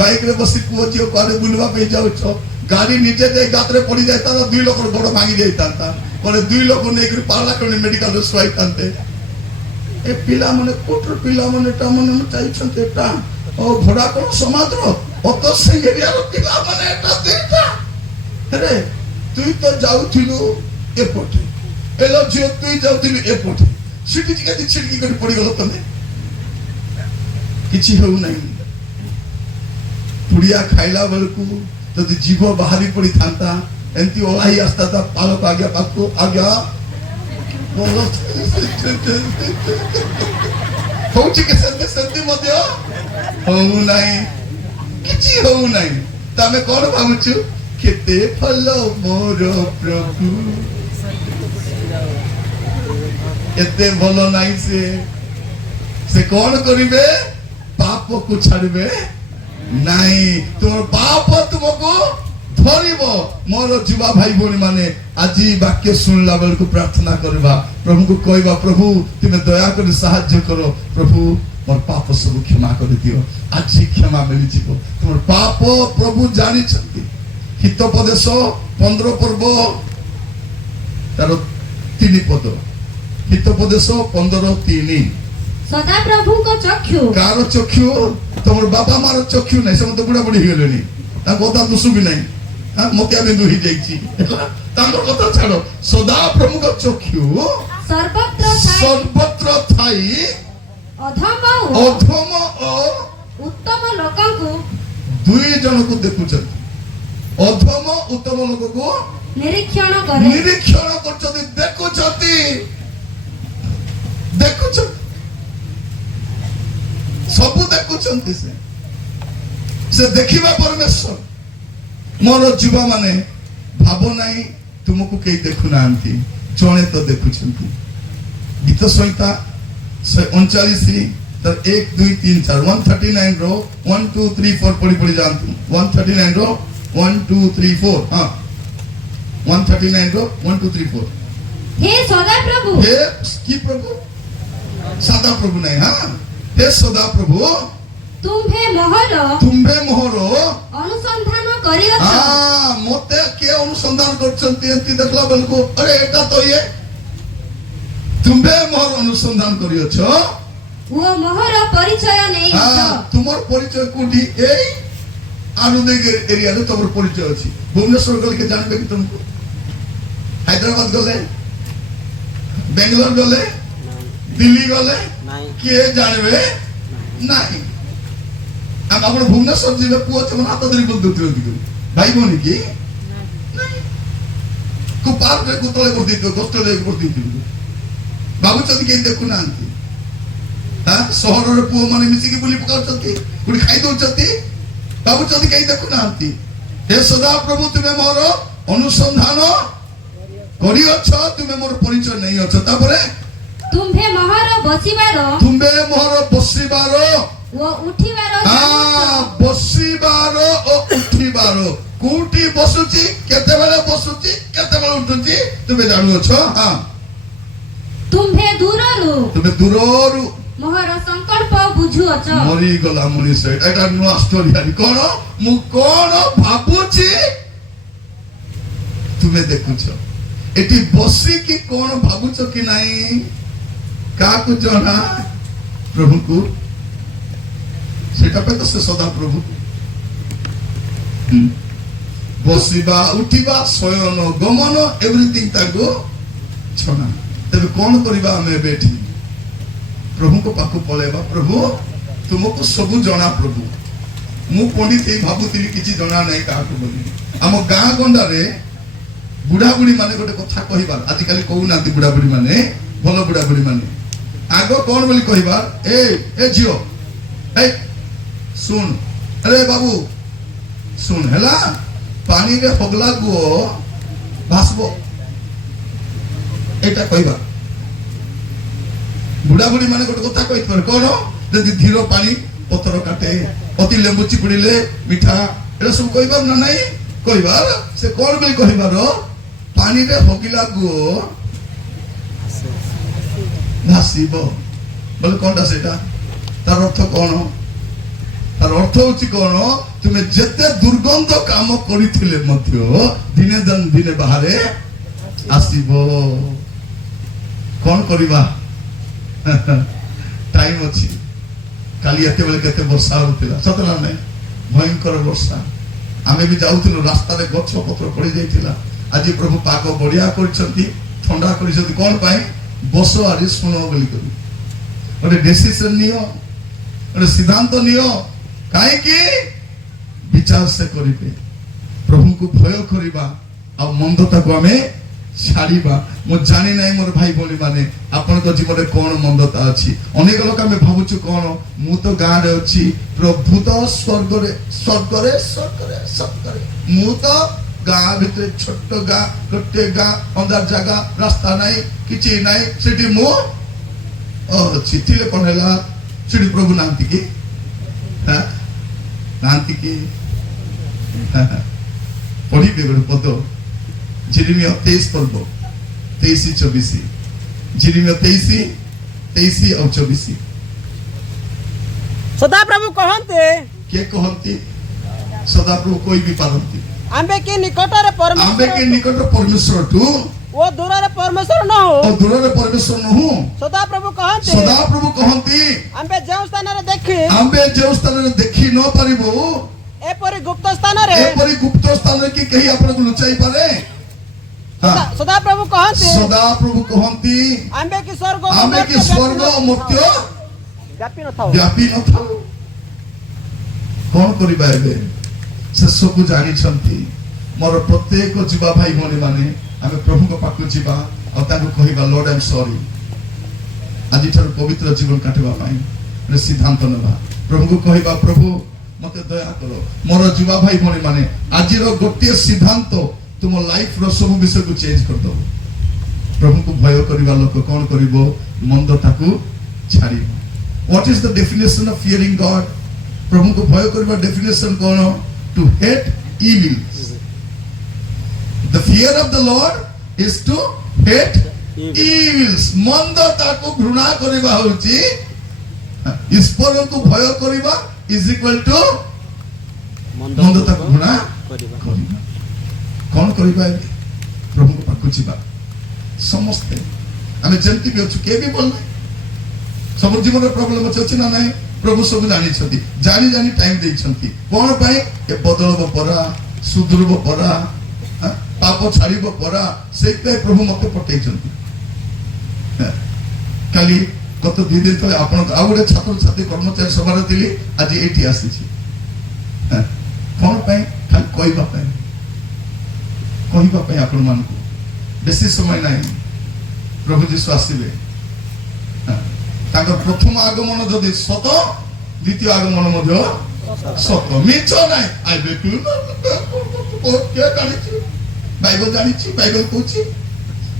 बाइक रे बसी पुओ जियो कारे बुलवा पे जाउ छ गाड़ी नीचे दे गातरे पड़ी जाता 2 लोग गोड़ भांगी जाइतांता पर 2 लोग ने एक पाला करने मेडिकल रे स्वाई तांते ए पिला माने कोटर पिला माने ता माने चाहि छंते ता ओ घोड़ा को समाद्र अत से एरिया रो पिला माने ता देता अरे तू तो जाउथिलु ए पोटे एलो जो तू जाउथिलु ए पोटे सिटी के छिड़की कर पड़ी गलो तमे किछि हो नहीं पुड़िया खाइला बेलकू जदि जीव बाहरी पड़ी थांता एंती ओलाई आस्ता था पालक आज्ञा पाको आज्ञा होउची के संति मध्य हो नहीं किछि हो नहीं तमे कोन भाबुछु केते फल मोर प्रभु एते भलो नहीं से कौन करिवे पाप को छाड़िबे नहीं तुम पाप तुमको धरिबो मोर जुवा भाई भोनी माने आजी वाक्य सुनला बेल को प्रार्थना करबा प्रभु को कहबा प्रभु तुम दया कर सहाय्य करो प्रभु मोर पाप सब क्षमा कर दियो आज क्षमा मिली जीवो तुम पाप प्रभु जानी छथि हितोपदेश 15 पर्व ତାର 3 ପଦ ହିତୋପଦେଶ 15:3 ସଦାପ୍ରଭୁଙ୍କ ଚକ୍ଷୁ କାର ଚକ୍ଷୁ ତମର ବାପା ମାର ଚକ୍ଷୁ ନାହିଁ ସେମାନେ ତ ବୁଢା ବୁଢୀ ହେଇଗଲେଣି ତାଙ୍କ କଥା ତ ଶୁଭି ନାହିଁ ମତେ ଆମେ ଦୁହି ଯାଇଛି ତାଙ୍କର କଥା ଛାଡ ସଦାପ୍ରଭୁଙ୍କ ଚକ୍ଷୁ ସର୍ବତ୍ର ଥାଇ ଅଧମ ଓ ଉତ୍ତମ ଲୋକଙ୍କୁ 2 ଜଣକୁ ଦେଖୁଛନ୍ତି ଅଧମ ଉତ୍ତମ ଲୋକକୁ ନିରୀକ୍ଷଣ କରେ ନିରୀକ୍ଷଣ କରୁଛନ୍ତି ଦେଖୁଛନ୍ତି ସବୁ ଦେଖୁଛନ୍ତି ସେ ଦେଖିବା ପରମେଶ୍ୱର ମୋର ଯୁବା ମାନେ ଭାବ ନାହିଁ ତୁମକୁ କେହି ଦେଖୁନାହାନ୍ତି ଜଣେ ତ ଦେଖୁଛନ୍ତି ଗୀତ ସଂହିତା 139 तर 1 2 3 4 139 रो 1 2 3 4 पढ़ी जानतु 139 रो 1 2 3 4 हां 139 रो 1 2 3 4 हे सदा प्रभु हे की प्रभु सदा प्रभु नहीं हां हे सदा प्रभु तुम्हे मोहरो अनुसंधान करियछ हां मते के अनुसंधान करछंती एंती देखला बेलको अरे एटा तो ये तुम्हे मोहर अनुसंधान करियछ वो मोहर परिचय नहीं तुमर परिचय कोठी एई आनुदेग एरिया रे तमर परिचय अछि भुवनेश्वर गल के जानबे कि तुमको हैदराबाद गले बेंगलोर गले दिल्ली गले के जानबे नहीं हम अपन भुवनेश्वर जिले पुओ तमन हाथ धरि बोल दउथि ओदिको भाई बोनी की नहीं को पार रे को तले कर दितो कष्ट ले कर दितो बाबू चंद के देखु नांती सहर पुओ माने मिसिकी बुली पकाउछंती गुडी खाइ दउछंती बाबू चंद के देखु नांती हे सदा प्रभु तुमे मोर अनुसंधान करियछ तुमे मोर परिचय नहीं अछ तापरे तुम्हे मोहर बसिबार वो उठिबार बसिबार ओ उठिबार कोठी बसुची केते बेले उठुची तुमे जानु अछ हां तुम्हे दूररु मोहर संकल्प बुझुअछ मरी गला मनीष एटा नुआ स्टोरी आनी कोन मु कोन भाबुची तुमे देखुछ एटी बसी की कोन भाबुछ कि नाही काकु जना प्रभु को सेटा पे तो से सदा प्रभु बसिबा उठिबा शयन गमन एवरीथिंग ताको छना तबे कोन करिबा हमें बैठी प्रभु को पाखु पळेबा प्रभु तुमको सबु जणा प्रभु मु पंडित ए भाबुतिली किछि जणा नै काकु बोली हम गां गंडा रे बुढ़ा बुढ़ी माने गोटे कथा कहिबार आजि काली कहू नांती बुढ़ा बुढ़ी माने भलो बुढ़ा बुढ़ी माने आगो कोन बोली कहिबार ए जियो ए सुन अरे बाबू सुन हला पानी रे हगला गो भासबो एटा कहिबा बुढ़ा बुढ़ी माने गोटे कथा कहिथार कोन जदि धीरो पानी पत्थर काटे अति लेंबू चिपुड़ीले मीठा एटा सब कहिबार ना नाही कहिबार से कोन बोली कहिबार पानी रे हगिला गो भासीबो बोले कोनटा सेटा तार अर्थ कोन तार अर्थ होची कोन तुमे जते दुर्गंध काम करिथिले मध्य दिने बाहरे आसीबो कोन करिबा टाइम अछि काली एते बेले केते वर्षा होतिला सतला नै भयंकर वर्षा आमे भी जाउथिलो रास्ता रे गछ पत्र पड़ी जाइथिला आज प्रभु पाक बढ़िया करछंती ठंडा करछंती कोन पाए बसो आरी सुनो बोली करी ओरे डिसीजन नियो ओरे सिद्धांत नियो काहे की विचार से करिबे प्रभु को भय करिबा आ मंदता को हमें छाड़ीबा मु जानि नै मोर भाई बोली माने आपन को जीवन रे कोन मंदता अछि अनेक लोक हमें भाबुछु कोन मु तो गां रे अछि प्रभु तो स्वर्ग रे मु तो गां भितर छोट गां गोटे गां अंधार जगह रास्ता नाही किछि नाही सेठी मु चिट्ठी ले कोन हैला सिडी प्रभु नांती की हां नांती की पढ़ी बेगड़ पद जिरिमिया 23 पढ़बो 23-24 जिरिमिया 23 और 24 सदा प्रभु कहंते के कहंती सदा प्रभु कोई भी पारंती आंबे के निकट रे परमेश्वर परमेश्वर टू ଓ ଦୂରରେ ପରମେଶ୍ୱର ନହୁ ଓ ଦୂରରେ ପରମେଶ୍ୱର ନୁହଁ ସଦାପ୍ରଭୁ କହନ୍ତି ସଦାପ୍ରଭୁ କହନ୍ତି ଆମ୍ଭେ ଯେଉଁ ସ୍ଥାନରେ ଦେଖି ଆମ୍ଭେ ଯେଉଁ ସ୍ଥାନରେ ଦେଖି ନ ପାରିବୁ ଏପରି ଗୁପ୍ତ ସ୍ଥାନରେ ଏପରି ଗୁପ୍ତ ସ୍ଥାନରେ କି କେହି ଆପଣଙ୍କୁ ଲୁଚାଇ ପାରେ ସଦାପ୍ରଭୁ କହନ୍ତି ସଦାପ୍ରଭୁ କହନ୍ତି ଆମ୍ଭେ କି ସ୍ୱର୍ଗ ଆମେ କି ସ୍ୱର୍ଗ ମର୍ତ୍ତ୍ୟ ବ୍ୟାପି ନଥାଉ ବ୍ୟାପି ନଥାଉ। କଣ କରିବା ଏବେ ଶେଷକୁ ଜାଣିଛନ୍ତି ମୋର ପ୍ରତ୍ୟେକ ଯୁବା ଭାଇ ଭଉଣୀ ମାନେ ଆମେ ପ୍ରଭୁଙ୍କ ପାଖକୁ ଯିବା ଆଉ ତାଙ୍କୁ କହିବା ଲର୍ଡ ଆଇ ଏମ୍ ସରି ଆଜିଠାରୁ ପବିତ୍ର ଜୀବନ କାଟିବା ପାଇଁ ଗୋଟେ ସିଦ୍ଧାନ୍ତ ନେବା ପ୍ରଭୁଙ୍କୁ କହିବା ପ୍ରଭୁ ମତେ ଦୟା କର ମୋର ଯୁବା ଭାଇ ଭଉଣୀ ମାନେ ଆଜିର ଗୋଟିଏ ସିଦ୍ଧାନ୍ତ ତୁମ ଲାଇଫର ସବୁ ବିଷୟକୁ ଚେଞ୍ଜ କରିଦେବ ପ୍ରଭୁଙ୍କୁ ଭୟ କରିବା ଲୋକ କଣ କରିବ ମନ୍ଦତାକୁ ଛାଡ଼ିବ। What is the definition of fearing God? ପ୍ରଭୁଙ୍କୁ ଭୟ କରିବା ଡେଫିନେସନ କଣ? To hate evils. The fear of the Lord is to hate evils. ମନ୍ଦତାକୁ ଘୃଣା କରିବା ହେଉଛି ଈଶ୍ୱରଙ୍କୁ ଭୟ କରିବା is equal to ମନ୍ଦତାକୁ ଘୃଣା କରିବା। କଣ କରିବା ଏବେ ପ୍ରଭୁଙ୍କ ପାଖକୁ ଯିବା ସମସ୍ତେ ଆମେ ଯେମିତି ବି ଅଛୁ କେହି ବି ଭଲ ନାହିଁ ସବୁ ଜୀବନରେ ପ୍ରୋବ୍ଲେମ ଅଛି ନା ନାହିଁ ପ୍ରଭୁ ସବୁ ଜାଣିଛନ୍ତି ଜାଣି ଜାଣି ଟାଇମ ଦେଇଛନ୍ତି କଣ ପାଇଁ ଏ ବଦଳବ ପରା ସୁଧୁରିବ ପରା ପାପ ଛାଡ଼ିବ ପରା ସେଇଥିପାଇଁ ପ୍ରଭୁ ମତେ ପଠେଇଛନ୍ତି। କାଲି ଗତ 2 ଦିନ ତଳେ ଆପଣ ଆଉ ଗୋଟେ ଛାତ୍ରଛାତ୍ରୀ କର୍ମଚାରୀ ସଭାରେ ଥିଲି ଆଜି ଏଇଠି ଆସିଛି କଣ ପାଇଁ ଖାଲି କହିବା ପାଇଁ ଆପଣମାନଙ୍କୁ ବେଶୀ ସମୟ ନାହିଁ ପ୍ରଭୁ ଯୀଶୁ ଆସିବେ ତାଙ୍କର ପ୍ରଥମ ଆଗମନ ଯଦି ସତ ଦ୍ୱିତୀୟ ଆଗମନ ମଧ୍ୟ ସତ ମିଛ ନାହିଁ ଆଇବେ ବାଇବଲ ଜାଣିଛି ବାଇବଲ କହୁଛି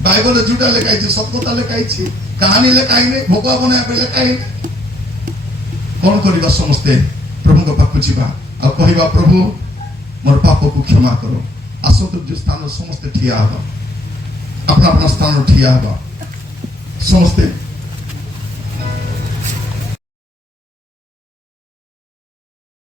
ବାଇବଲରେ ଯୋଉଟା ଲେଖା ହେଇଛି ସତ କଥା ଲେଖା ହେଇଛି କାହାଣୀ ଲେଖା ହେଇନି ଭୋଗ ବନେଇବା ପାଇଁ ଲେଖା ହେଇନି। କଣ କରିବା ସମସ୍ତେ ପ୍ରଭୁଙ୍କ ପାଖକୁ ଯିବା ଆଉ କହିବା ପ୍ରଭୁ ମୋର ପାପକୁ କ୍ଷମା କର ଆସନ୍ତୁ ଯୋଉ ସ୍ଥାନରେ ସମସ୍ତେ ଠିଆ ହେବା ଆପଣ ସ୍ଥାନରେ ଠିଆ ହେବା ସମସ୍ତେ